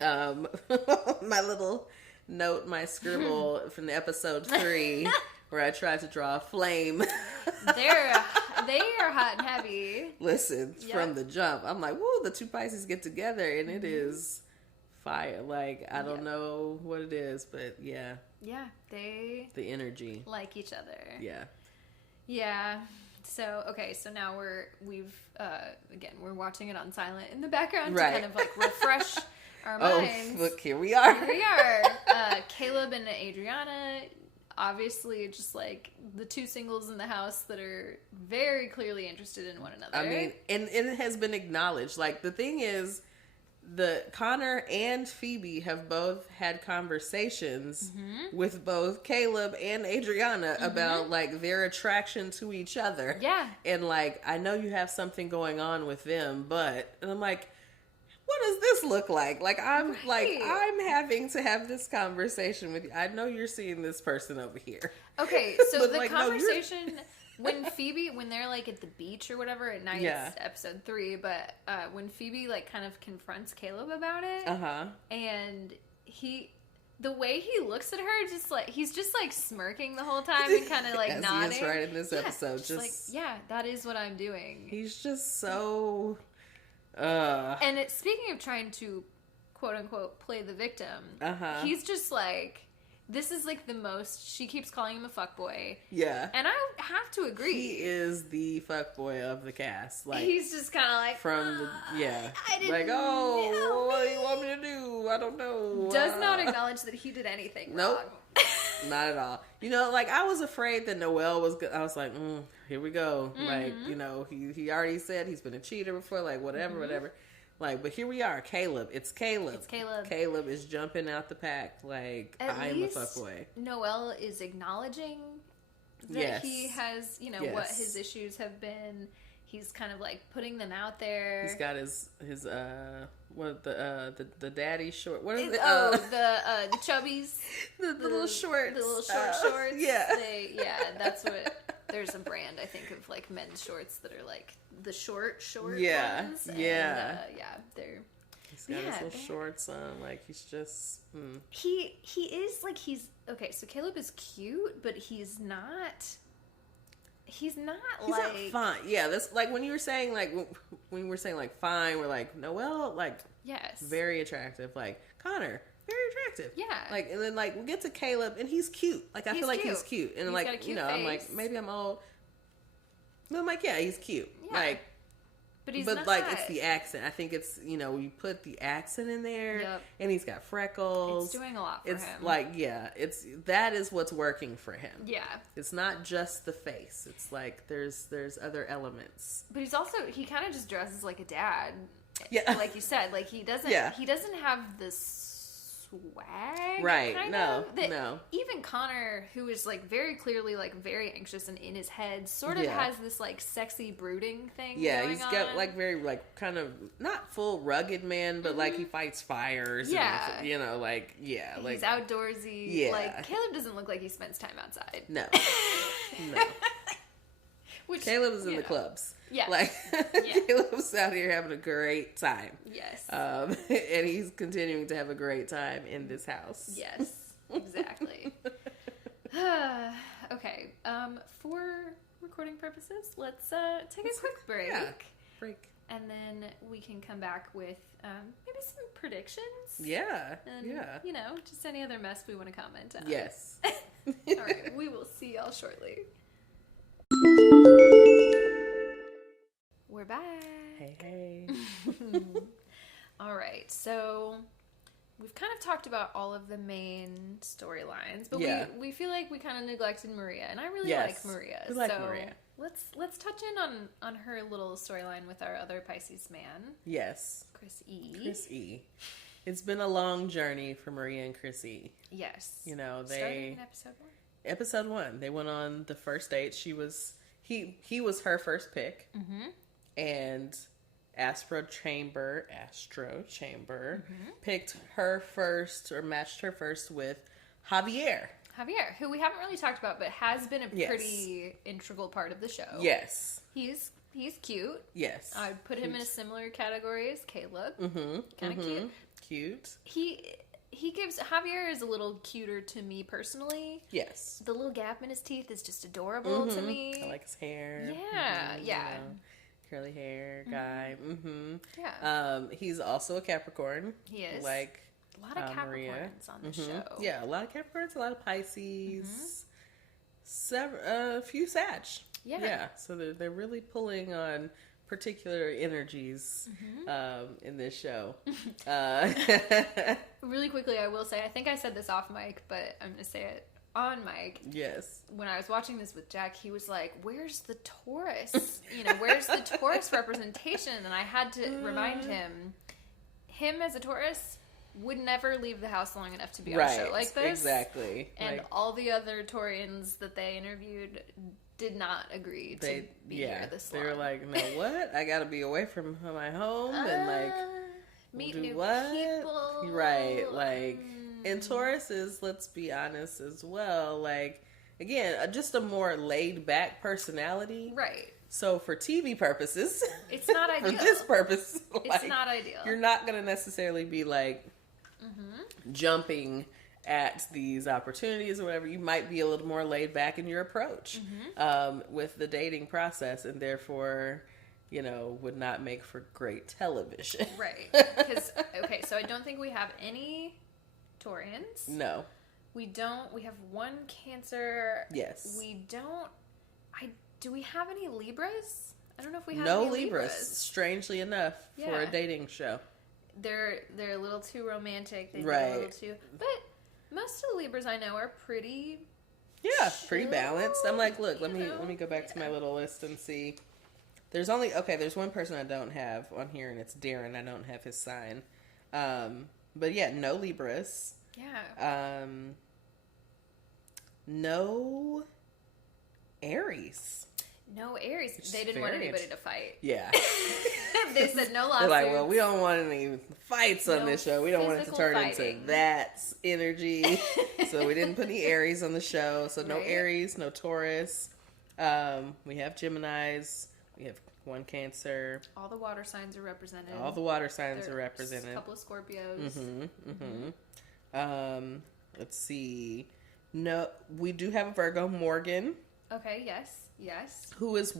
my little note, my scribble from the episode 3 where I tried to draw a flame. They are hot and heavy. Listen, from the jump, I'm like, woo, the two Pisces get together and it is fire. Like, I don't know what it is, but yeah. Yeah, the energy. Like each other. Yeah. Yeah. So, okay, so now we're watching it on silent in the background to kind of like refresh our minds. Oh, look, here we are. Caleb and Adriana, obviously just like the two singles in the house that are very clearly interested in one another. I mean, and it has been acknowledged. Like, the thing is, Connor and Phoebe have both had conversations with both Caleb and Adriana about like their attraction to each other. Yeah. And like, I know you have something going on with them, and I'm like, what does this look like? Like, I'm having to have this conversation with you. I know you're seeing this person over here. Okay, so the like, conversation when they're like at the beach or whatever at night, it's episode 3, but when Phoebe like kind of confronts Caleb about it, and the way he looks at her, just like he's just like smirking the whole time and kind of like nodding. He is right in this episode, just like, yeah, that is what I'm doing. He's just so. And speaking of trying to quote unquote play the victim, he's just like. This is like the most. She keeps calling him a fuckboy. Yeah. And I have to agree. He is the fuckboy of the cast. Like, he's just kind of like. I didn't like, oh, what do you want me to do? I don't know. Does not acknowledge that he did anything wrong. Not at all. You know, like, I was afraid that Noelle was good. I was like, here we go. Like, you know, he already said he's been a cheater before. Like, whatever. Like, but here we are, Caleb. It's Caleb. Caleb is jumping out the pack. Like, I'm a fuckboy. Noelle is acknowledging that he has, you know, what his issues have been. He's kind of like putting them out there. He's got his the daddy short. What is it? The chubbies. the little shorts. The little shorts. Yeah. That's what. There's a brand, I think, of like men's shorts that are like the short ones. Yeah. And, they're. He's got his little shorts on, like he's just. He is like he's okay. So Caleb is cute, but he's not. He's not fine. Yeah, that's like when you were saying like when you were saying like fine. We're like Noelle, like very attractive. Like Connor, very attractive. Yeah. Like, and then like we'll get to Caleb and he's cute. Like I feel like he's cute. And he's like, got a cute you know, face. I'm like, maybe I'm old. But I'm like, yeah, he's cute. Yeah. Like, but he's not. Like it's the accent. I think it's, you know, we put the accent in there and he's got freckles. It's doing a lot for him. It's like, that is what's working for him. Yeah. It's not just the face. It's like there's other elements. But he kind of just dresses like a dad. Yeah. Like you said, like he doesn't have this swag. Right. Kind No. of, that No. Even Connor, who is like very clearly like very anxious and in his head, sort of has this like sexy brooding thing. Yeah, going he's got on. like very like kind of not full rugged man, but like he fights fires. Yeah. And, you know, like like he's outdoorsy. Yeah. Like Caleb doesn't look like he spends time outside. no, no. Which, Caleb is in you the know. clubs. Yeah. Like Yeah. Caleb's out here having a great time. Yes. And he's continuing to have a great time in this house. Yes. Exactly. Okay. For recording purposes, let's take a quick break. Yeah. Break. And then we can come back with maybe some predictions. Yeah. And, Yeah. you know, just any other mess we want to comment on. Yes. All right. We will see y'all shortly. We're back. Hey. All right. So we've kind of talked about all of the main storylines, but we feel like we kind of neglected Maria, and I really like Maria. We like Maria. Let's touch in on her little storyline with our other Pisces man. Yes. Chris E. Chris E. It's been a long journey for Maria and Chris E. Yes. You know, starting in episode 1. Episode 1, they went on the first date. He was her first pick. Mm-hmm. And Astro Chamber picked her first, or matched her first with Javier, who we haven't really talked about, but has been a pretty integral part of the show. Yes. He's cute. Yes. I'd put him in a similar category as Caleb. Mm-hmm. Kind of cute. Cute. He gives Javier is a little cuter to me personally. Yes. The little gap in his teeth is just adorable to me. I like his hair. Yeah, yeah. You know, curly hair guy. Mm-hmm. Yeah. He's also a Capricorn. He is. Like a lot of Capricorns Maria. on the show. Yeah, a lot of Capricorns, a lot of Pisces. A few Sag. Yeah. So they're really pulling on particular energies in this show. Really quickly, I will say, I think I said this off mic, but I'm going to say it on mic. Yes. When I was watching this with Jack, he was like, where's the Taurus? Where's the Taurus representation? And I had to remind him as a Taurus would never leave the house long enough to be on a show like this. Exactly. And all the other Taurians that they interviewed did not agree to be here this long. They were like, no, what? I gotta be away from my home and like meet do new what? people. Right. Like, and Taurus is, let's be honest as well, like, again, just a more laid back personality. Right. So for TV purposes, it's not ideal. For this purpose, it's not ideal. You're not gonna necessarily be like jumping at these opportunities or whatever. You might be a little more laid back in your approach with the dating process, and therefore, would not make for great television. Right. Because, okay, so I don't think we have any Taurians. No. We don't. We have one Cancer. Yes. We don't. Do we have any Libras? I don't know if we have no any Libras. Strangely enough, for a dating show. They're a little too romantic. They right. a little too. But most of the Libras I know are pretty. Yeah, pretty balanced. I'm like, look, let me go back to my little list and see. There's one person I don't have on here, and it's Darren. I don't have his sign. But yeah, no Libras. Yeah. No Aries. No Aries. They didn't want anybody to fight. Yeah. They said no lawsuits. They're like, well, we don't want any fights on this show. We don't want it to turn into that energy. So we didn't put any Aries on the show. So no Aries, no Taurus. We have Geminis. We have one Cancer. All the water signs are represented. There's a couple of Scorpios. Let's see. No, we do have a Virgo, Morgan. Okay, yes. Who is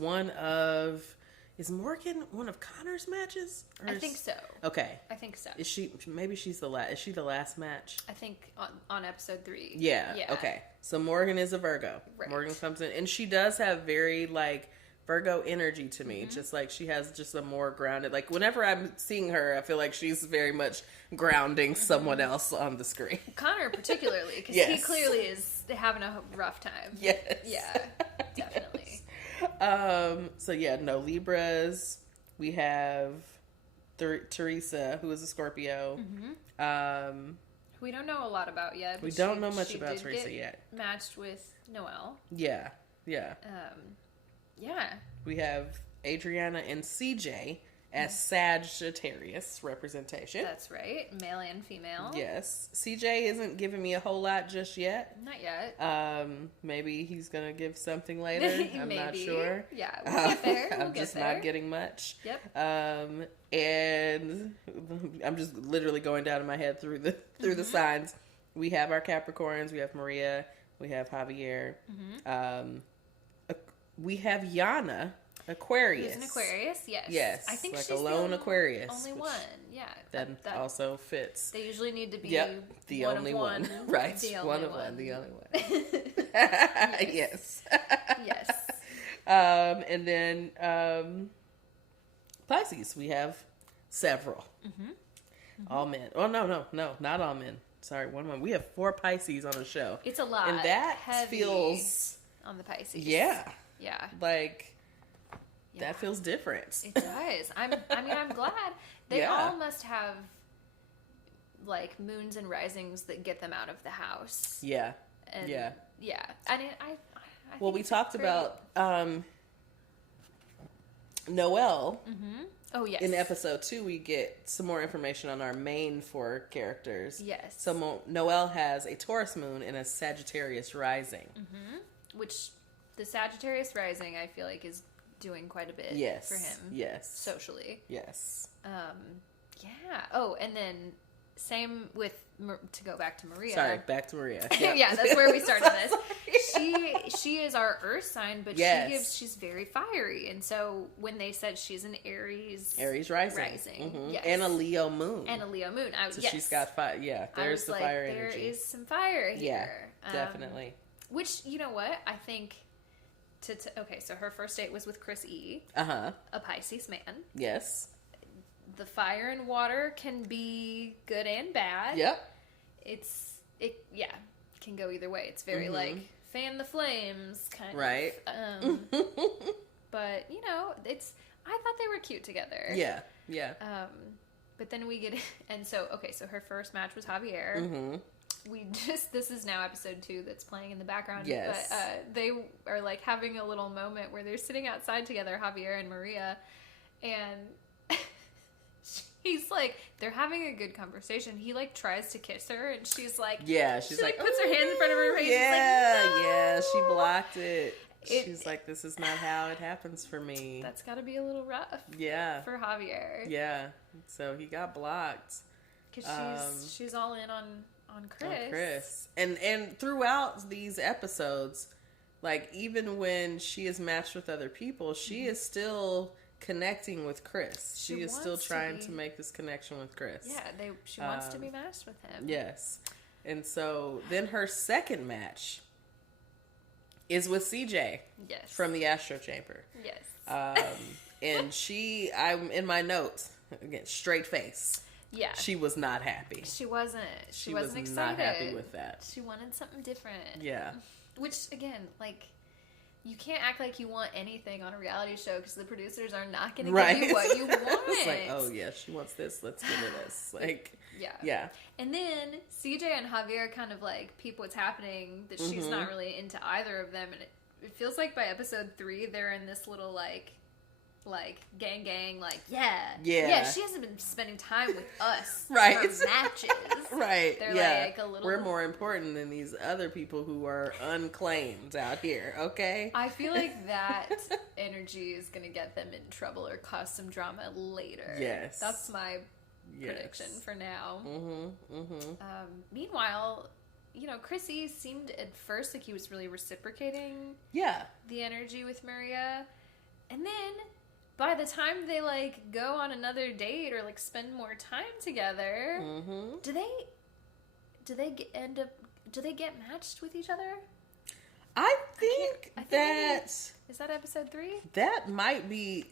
is Morgan one of Connor's matches? I think so. Okay. I think so. Is she the last match? I think on episode 3. Yeah. Okay. So Morgan is a Virgo. Right. Morgan comes in, and she does have very Virgo energy to me. Just like she has just a more grounded, whenever I'm seeing her, I feel like she's very much grounding someone else on the screen. Connor particularly, because he clearly is having a rough time. Yes. Yeah, definitely. So yeah, no Libras. We have Teresa, who is a Scorpio. we don't know a lot about yet. But we don't know much about did Teresa get yet. Matched with Noelle. Yeah. Yeah. Yeah. We have Adriana and CJ as Sagittarius representation. That's right. Male and female. Yes. CJ isn't giving me a whole lot just yet. Not yet. Maybe he's going to give something later. I'm not sure. Yeah, we'll get there. I'm just not getting much. Yep. And I'm just literally going down in my head through the signs. We have our Capricorns. We have Maria. We have Javier. We have Yana, Aquarius. Who's an Aquarius? Yes. Yes. I think like she's a lone the Aquarius. only one. Yeah. That also fits. They usually need to be the one only of one. Right. The one only of one. The only one. Yes. Yes. And then Pisces, we have several. All men. Oh, no, not all men. Sorry, one woman. We have 4 Pisces on the show. It's a lot. And that heavy feels... on the Pisces. Yeah. Yeah. Like, that feels different. It does. I'm glad. They all must have, like, moons and risings that get them out of the house. Yeah. And, yeah. Yeah. And I well, think we it's talked great. about Noelle. Oh, yes. In episode 2, we get some more information on our main 4 characters. Yes. So Noelle has a Taurus moon and a Sagittarius rising. Which the Sagittarius rising, I feel like, is doing quite a bit for him. Yes. Socially. Yes. Yeah. Oh, and then same with, to go back to Maria. Sorry, back to Maria. Yeah, that's where we started this. She is our earth sign, but she's very fiery. And so when they said she's an Aries rising. Yes. And a Leo moon. So she's got fire. Yeah, there's the fire energy. There is some fire here. Yeah, definitely. Which, you know what? I think okay, so her first date was with Chris E. A Pisces man. Yes. The fire and water can be good and bad. Yep. It can go either way. It's very like fan the flames kind right. of. But you know, I thought they were cute together. Yeah. Yeah. But then we get and so her first match was Javier. This is now episode 2 that's playing in the background. Yes. But they are like having a little moment where they're sitting outside together, Javier and Maria, and he's like, they're having a good conversation. He like tries to kiss her, and she's like, she like puts her hands in front of her face. Yeah, like, no! Yeah, she blocked it. She's like, this is not how it happens for me. That's got to be a little rough. Yeah. For Javier. Yeah. So he got blocked. Because she's all in on Chris. And throughout these episodes, like even when she is matched with other people, she is still connecting with Chris. She is still trying to make this connection with Chris. Yeah, she wants to be matched with him. Yes. And so then her second match is with CJ. Yes. From the Astro Chamber. Yes. And I'm in my notes, again, straight face. Yeah. She was not happy. She wasn't. She wasn't excited. Not happy with that. She wanted something different. Yeah. Which, again, like, you can't act like you want anything on a reality show because the producers are not going to give you what you want. It's like, oh, yeah, she wants this. Let's give her this. Like, yeah. And then CJ and Javier kind of, like, peep what's happening, that she's not really into either of them. And it feels like by episode 3, they're in this little, like gang, like, yeah, she hasn't been spending time with us right for matches. Right. They're like a little, we're more important than these other people who are unclaimed out here. Okay. I feel like that energy is gonna get them in trouble or cause some drama later. Yes, that's my prediction for now. Meanwhile, you know, Chrissy seemed at first like he was really reciprocating the energy with Maria, and then by the time they, like, go on another date or, like, spend more time together, do they get matched with each other? I think that... Is that episode 3? That might be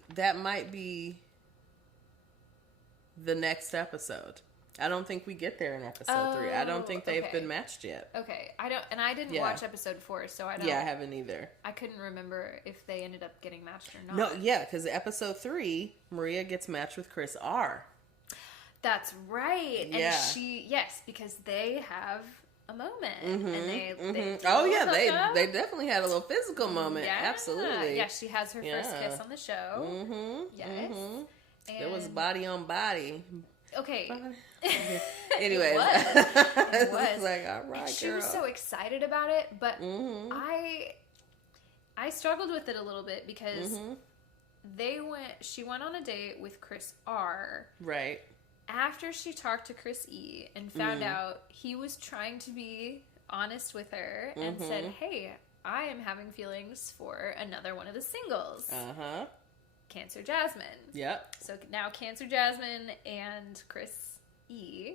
the next episode. I don't think we get there in episode 3. I don't think they've been matched yet. Okay. I didn't watch episode 4, so I don't... Yeah, I haven't either. I couldn't remember if they ended up getting matched or not. No, yeah, because episode 3, Maria gets matched with Chris R. That's right. Yeah. And yes, because they have a moment. And they oh yeah, they definitely had a little physical moment. Yeah. Absolutely. Yeah, she has her first kiss on the show. Yes. And There was body on body. Okay. Anyways. It was. Like, all right, and she girl. was so excited about it, but I struggled with it a little bit because she went on a date with Chris R. Right. After she talked to Chris E. and found out he was trying to be honest with her and said, hey, I am having feelings for another one of the singles. Cancer Jasmine. Yep. So now Cancer Jasmine and Chris E.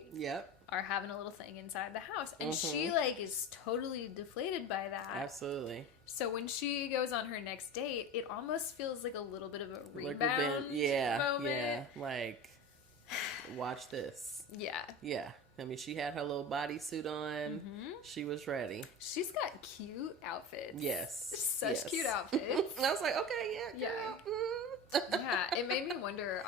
are having a little thing inside the house. And she, like, is totally deflated by that. Absolutely. So when she goes on her next date, it almost feels like a little bit of a rebound moment. Yeah. Like, watch this. Yeah. Yeah. I mean, she had her little bodysuit on. She was ready. She's got cute outfits. Yes. Such cute outfits. And I was like, okay, yeah, girl. Yeah, it made me wonder,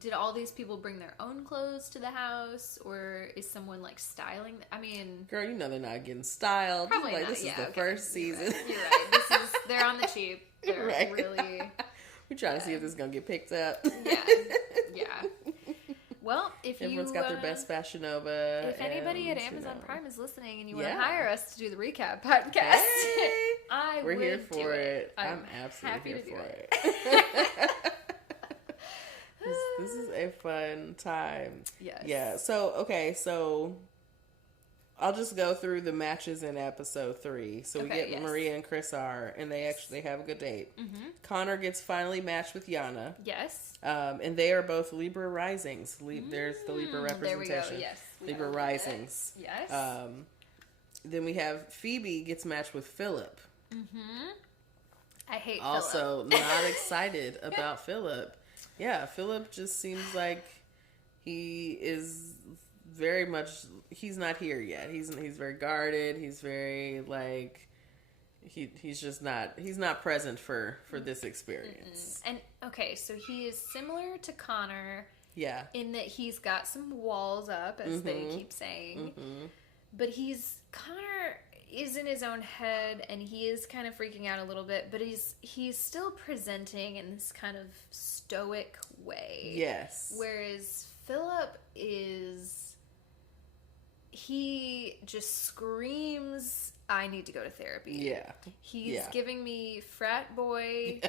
did all these people bring their own clothes to the house, or is someone, like, styling? I mean... Girl, you know they're not getting styled. Probably like, not. This is the first season. You're right. They're on the cheap. They're really... We're trying to see if this is going to get picked up. Yeah. Well, if Everyone's got their best Fashion Nova. If anybody at Amazon Prime is listening and you want to hire us to do the recap podcast, we're here for it. I'm absolutely here for it. This is a fun time. Yes. Yeah. So I'll just go through the matches in episode 3. So we get Maria and Chris R, and they have a good date. Connor gets finally matched with Yana. Yes. And they are both Libra risings. There's the Libra representation. There we go. Yes. Libra risings. Yes. Then we have Phoebe gets matched with Philip. I hate also Philip. Not excited about Philip. Yeah, Philip just seems like he is very much, he's not here yet. He's very guarded. He's very, like, he's just not, he's not present for this experience. And okay, so he is similar to Connor. Yeah. In that he's got some walls up, as they keep saying. But Connor is in his own head, and he is kind of freaking out a little bit, but he's still presenting in this kind of stoic way. Yes. Whereas Philip he just screams, I need to go to therapy. Yeah. He's giving me frat boy,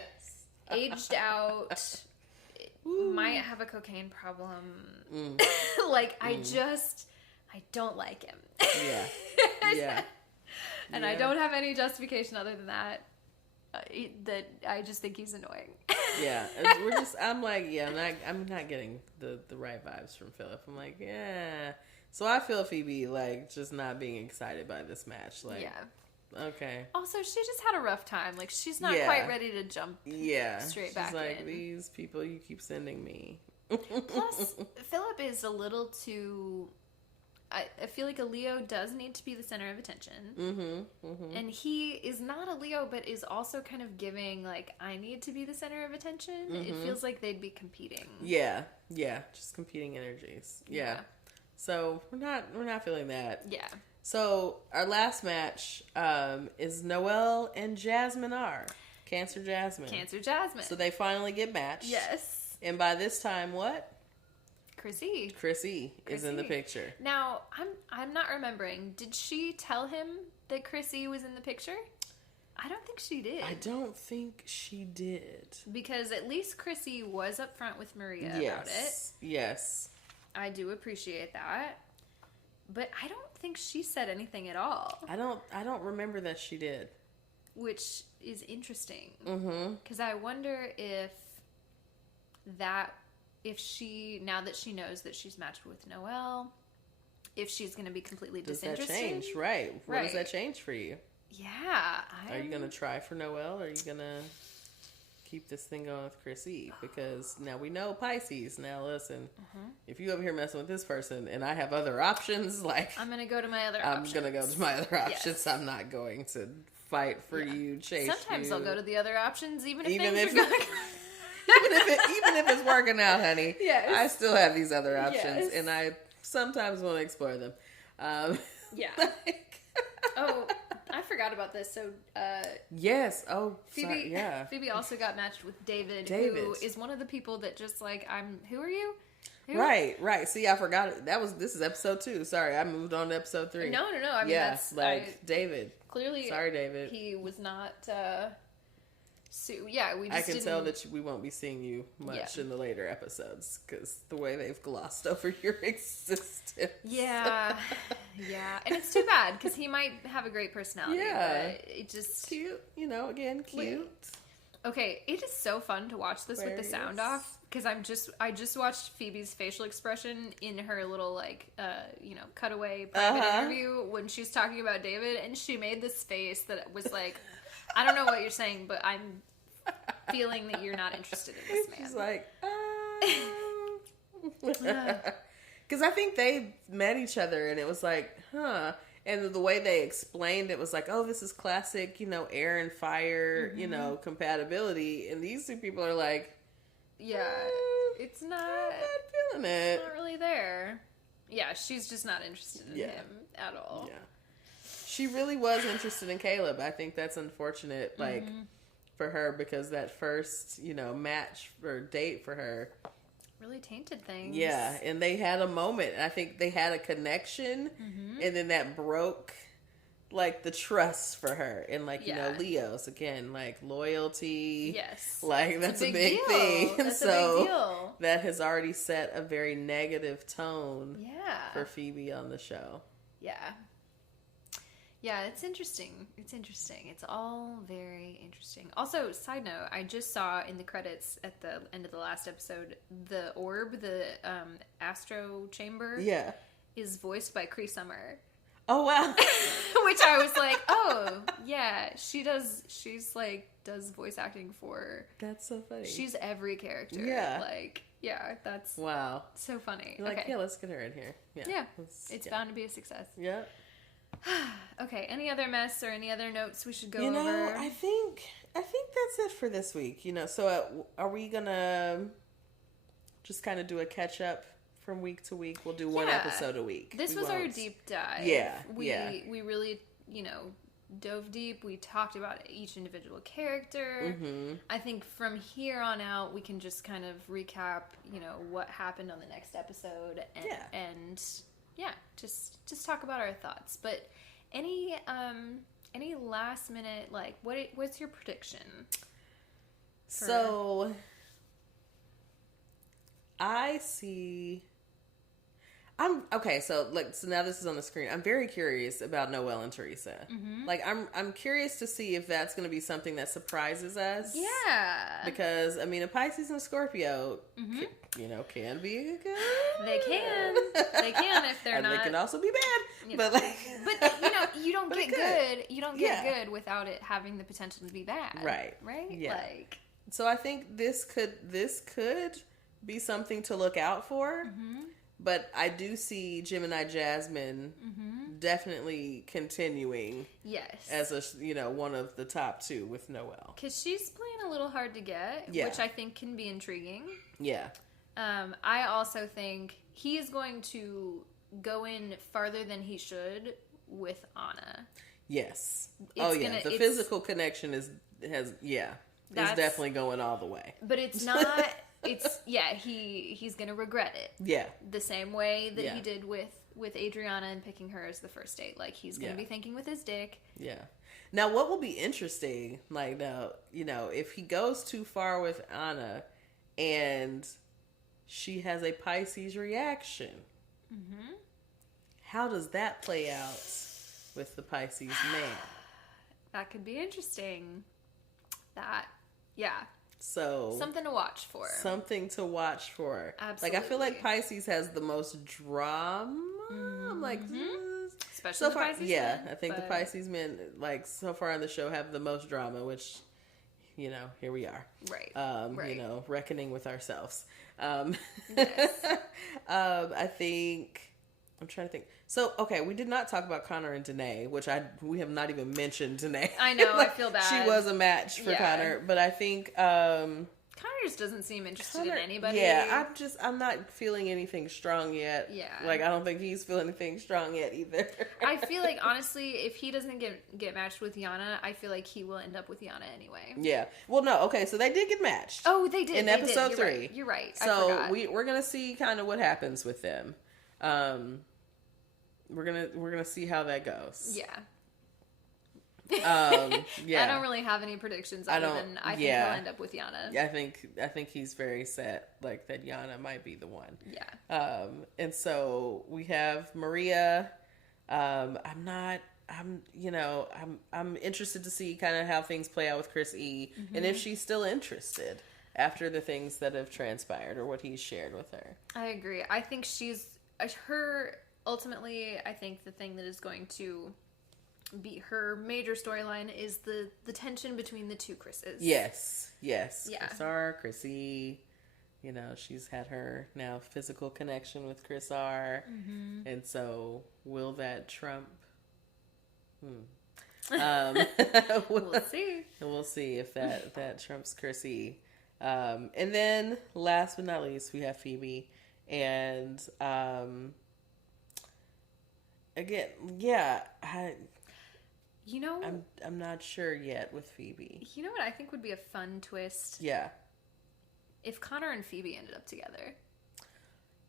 aged out, might have a cocaine problem. I don't like him. Yeah. And I don't have any justification other than that. That I just think he's annoying. Yeah, I'm not getting the right vibes from Philip. I'm like, yeah. So I feel Phoebe, like, just not being excited by this match. Like, okay. Also, she just had a rough time. Like, she's not quite ready to jump straight back in. She's like, these people you keep sending me. Plus, Philip is a little too... I feel like a Leo does need to be the center of attention. And he is not a Leo, but is also kind of giving, like, I need to be the center of attention. It feels like they'd be competing. Yeah, just competing energies. Yeah. So we're not feeling that. Yeah. So our last match is Noelle and Jasmine R. Cancer Jasmine. So they finally get matched. Yes. And by this time, what? Chris E is in the picture. Now, I'm not remembering. Did she tell him that Chris E was in the picture? I don't think she did. I don't think she did. Because at least Chris E was up front with Maria about it. Yes. I do appreciate that. But I don't think she said anything at all. I don't remember that she did. Which is interesting. Because I wonder if she, now that she knows that she's matched with Noelle, if she's going to be completely disinterested. Does that change? Right. What does that change for you? Yeah. Are you going to try for Noelle, or are you going to keep this thing going with Chris E? Because now we know Pisces. Now listen, if you over here messing with this person and I have other options, like... I'm going to go to my other options. I'm going to go to my other options. Yes. I'm not going to fight for you, chase Sometimes you. I'll go to the other options even if things are going... Even if it's working out, honey. Yes. I still have these other options, Yes. and I sometimes want to explore them. Yeah. Like, Oh, I forgot about this. So, yes. Oh, Phoebe. sorry. Yeah. Phoebe also got matched with David, who David. is one of the people that just like who are you? Who? Right. See, I forgot it. This is episode 2. Sorry, I moved on to episode 3. No. I mean, yeah, that's like David. clearly. Sorry, David. He was not. We I just can didn't... tell that we won't be seeing you much in the later episodes because the way they've glossed over your existence. Yeah, and it's too bad because he might have a great personality. Yeah. But it just Cute, again, cute. Okay, it is so fun to watch this with the sound off because I just watched Phoebe's facial expression in her little cutaway private interview when she's talking about David, and she made this face that was like, I don't know what you're saying, but I'm feeling that you're not interested in this man. She's like, because I think they met each other, and it was like, huh. And the way they explained it was like, oh, this is classic, air and fire, compatibility. And these two people are like, yeah, it's not. I'm not feeling it. Not really there. Yeah, she's just not interested in him at all. Yeah. She really was interested in Caleb. I think that's unfortunate, for her, because that first, match or date for her really tainted things. Yeah, and they had a moment. I think they had a connection, and then that broke, the trust for her. And, Leo's, again, loyalty. Yes. That's a big deal. thing. That's so a big deal. That has already set a very negative tone for Yeah. Phoebe on the show. Yeah. Yeah, it's interesting. It's all very interesting. Also, side note, I just saw in the credits at the end of the last episode, the orb, the astro chamber, is voiced by Cree Summer. Oh, wow. Which I was like, oh, yeah, she does. She's does voice acting for. That's so funny. She's every character. Yeah. That's wow. so funny. You're okay. yeah, let's get her in here. Yeah. It's bound to be a success. Yeah. Okay, any other mess or any other notes we should go over? over? I think that's it for this week. So are we gonna just kind of do a catch up from week to week? We'll do one episode a week. This was our deep dive. Yeah, we really dove deep. We talked about each individual character. Mm-hmm. I think from here on out we can just kind of recap what happened on the next episode and just talk about our thoughts. But any last minute what's your prediction? So I see. So now this is on the screen. I'm very curious about Noelle and Teresa. Mm-hmm. I'm curious to see if that's going to be something that surprises us. Yeah, because a Pisces and a Scorpio, can be good. They can if they're and not. They can also be bad. But you don't get good. You don't get good without it having the potential to be bad. Right. Right. Yeah. So I think this could be something to look out for. Mm-hmm. But I do see Gemini Jasmine definitely continuing. Yes. As one of the top 2 with Noelle. Because she's playing a little hard to get, which I think can be intriguing. Yeah. I also think he is going to go in farther than he should with Anna. Yes. The physical connection is definitely going all the way. But it's not. He's gonna regret it. Yeah. The same way that he did with Adriana and picking her as the first date. He's gonna be thinking with his dick. Yeah. Now, what will be interesting, if he goes too far with Anna and she has a Pisces reaction, how does that play out with the Pisces man? That could be interesting. So something to watch for. Absolutely. I feel like Pisces has the most drama. I'm especially so the far, Pisces men. men, I think the Pisces men, so far in the show, have the most drama. Which, here we are. Right. Right. Reckoning with ourselves. Yes. I think. I'm trying to think. So, okay, we did not talk about Connor and Danae, which we have not even mentioned Danae. I know, I feel bad. She was a match for Connor, but I think Connor just doesn't seem interested in anybody. Yeah, I'm not feeling anything strong yet. Yeah. Like, I don't think he's feeling anything strong yet either. I feel like, honestly, if he doesn't get matched with Yana, I feel like he will end up with Yana anyway. Yeah. Well, no, okay, so they did get matched. Oh, they did. In episode 3. You're right. So we're going to see kind of what happens with them. We're gonna see how that goes. Yeah. Yeah. I don't really have any predictions other than I think he'll end up with Yana. I think he's very set, like, that Yana might be the one. Yeah. And so we have Maria. I'm interested to see kind of how things play out with Chris E. And if she's still interested after the things that have transpired or what he's shared with her. I agree. I think ultimately, I think the thing that is going to be her major storyline is the tension between the two Chris's. Yes. Yeah. Chris R, Chris E. You know, she's had her now physical connection with Chris R. And so will that trump? We'll see. We'll see if that trumps Chris E. And then last but not least, we have Phoebe. And again, yeah, I'm not sure yet with Phoebe. You know what I think would be a fun twist? Yeah. If Connor and Phoebe ended up together.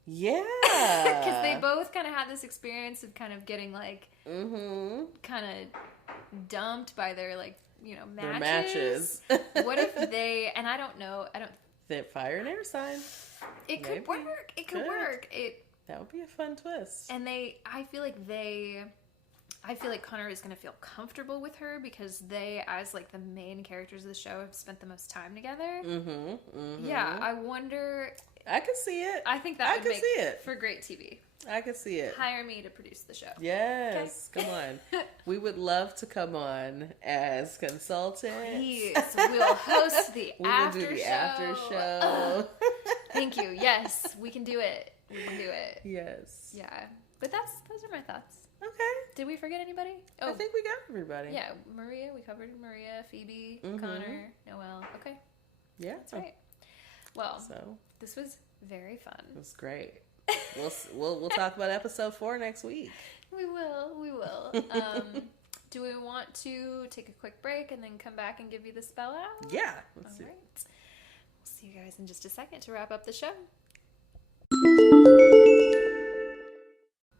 Yeah. Because they both kind of had this experience of kind of getting, like, kind of dumped by their, like, matches. Their matches. What if they, and I don't know. That fire and air sign. It could work. It could work. That would be a fun twist. And I feel like Connor is going to feel comfortable with her because they, as like the main characters of the show, have spent the most time together. Yeah, I wonder. I could see it. I think that would make it for great TV. I could see it. Hire me to produce the show. Yes, okay? Come on. We would love to come on as consultants. Please, we'll host the after show. We will do the after show. Thank you. Yes, we can do it. We can do it. Yes. Yeah, but those are my thoughts. Okay. Did we forget anybody? I think we got everybody. Yeah, Maria. We covered Maria, Phoebe, Connor, Noelle. Okay. Yeah. That's right. Well, this was very fun. It was great. We'll talk about episode 4 next week. We will. Do we want to take a quick break and then come back and give you the spell out? Yeah. All right. We'll see you guys in just a second to wrap up the show.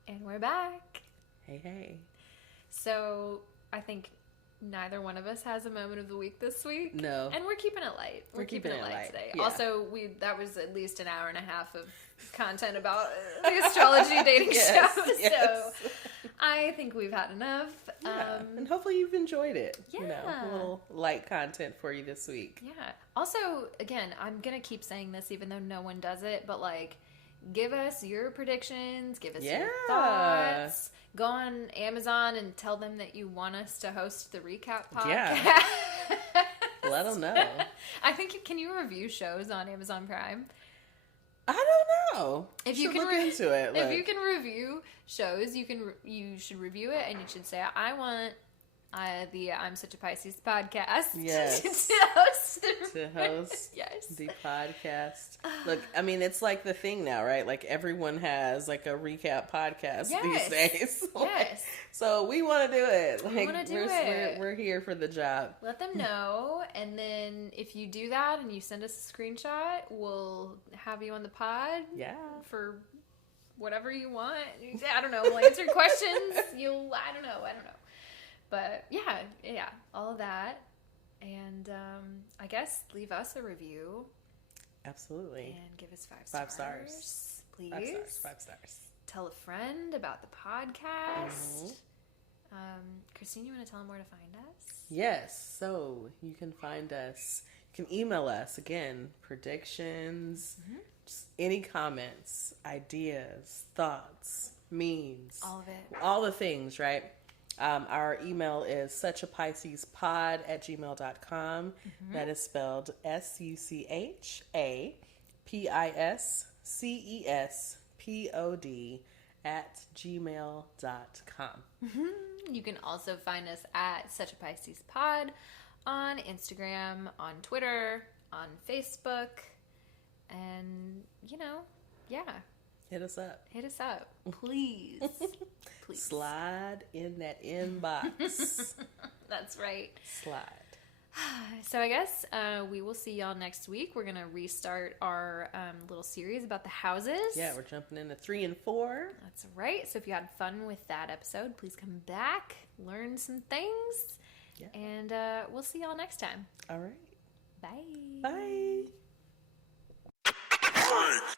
And we're back. Hey. So, I think neither one of us has a moment of the week this week. No. And we're keeping it light. We're keeping it light today. Yeah. Also, that was at least an hour and a half of content about the astrology dating show. So, I think we've had enough. Yeah. And hopefully you've enjoyed it. Yeah. A little light content for you this week. Yeah. Also, again, I'm going to keep saying this even though no one does it, but like, give us your predictions, give us your thoughts. Go on Amazon and tell them that you want us to host the recap podcast. Yeah. Let them know. I think, can you review shows on Amazon Prime? I don't know. If you can look into it. If you can review shows, you should review it and you should say, I want the I'm Such a Pisces podcast. Yes. to host yes. the podcast. Look, I mean, it's like the thing now, right? Like everyone has like a recap podcast these days. Yes. So we want to do it. We want to do it. We're here for the job. Let them know, and then if you do that and you send us a screenshot, we'll have you on the pod. Yeah. For whatever you want. I don't know. We'll answer questions. I don't know. But yeah, all of that. And I guess leave us a review. Absolutely. And give us 5 stars. Please. 5 stars. Tell a friend about the podcast. Christine, you want to tell them where to find us? Yes. So you can find us. You can email us again. Predictions. Just any comments, ideas, thoughts, memes. All of it. All the things, right? Our email is suchapiscespod@gmail.com. That is spelled SUCHAPISCESPOD@gmail.com. You can also find us at Such a Pisces Pod on Instagram, on Twitter, on Facebook. And, yeah. Hit us up. Hit us up. Please. Please. Slide in that inbox. That's right. Slide. So I guess we will see y'all next week. We're going to restart our little series about the houses. Yeah, we're jumping into 3 and 4. That's right. So if you had fun with that episode, please come back, learn some things, and we'll see y'all next time. All right. Bye. Bye.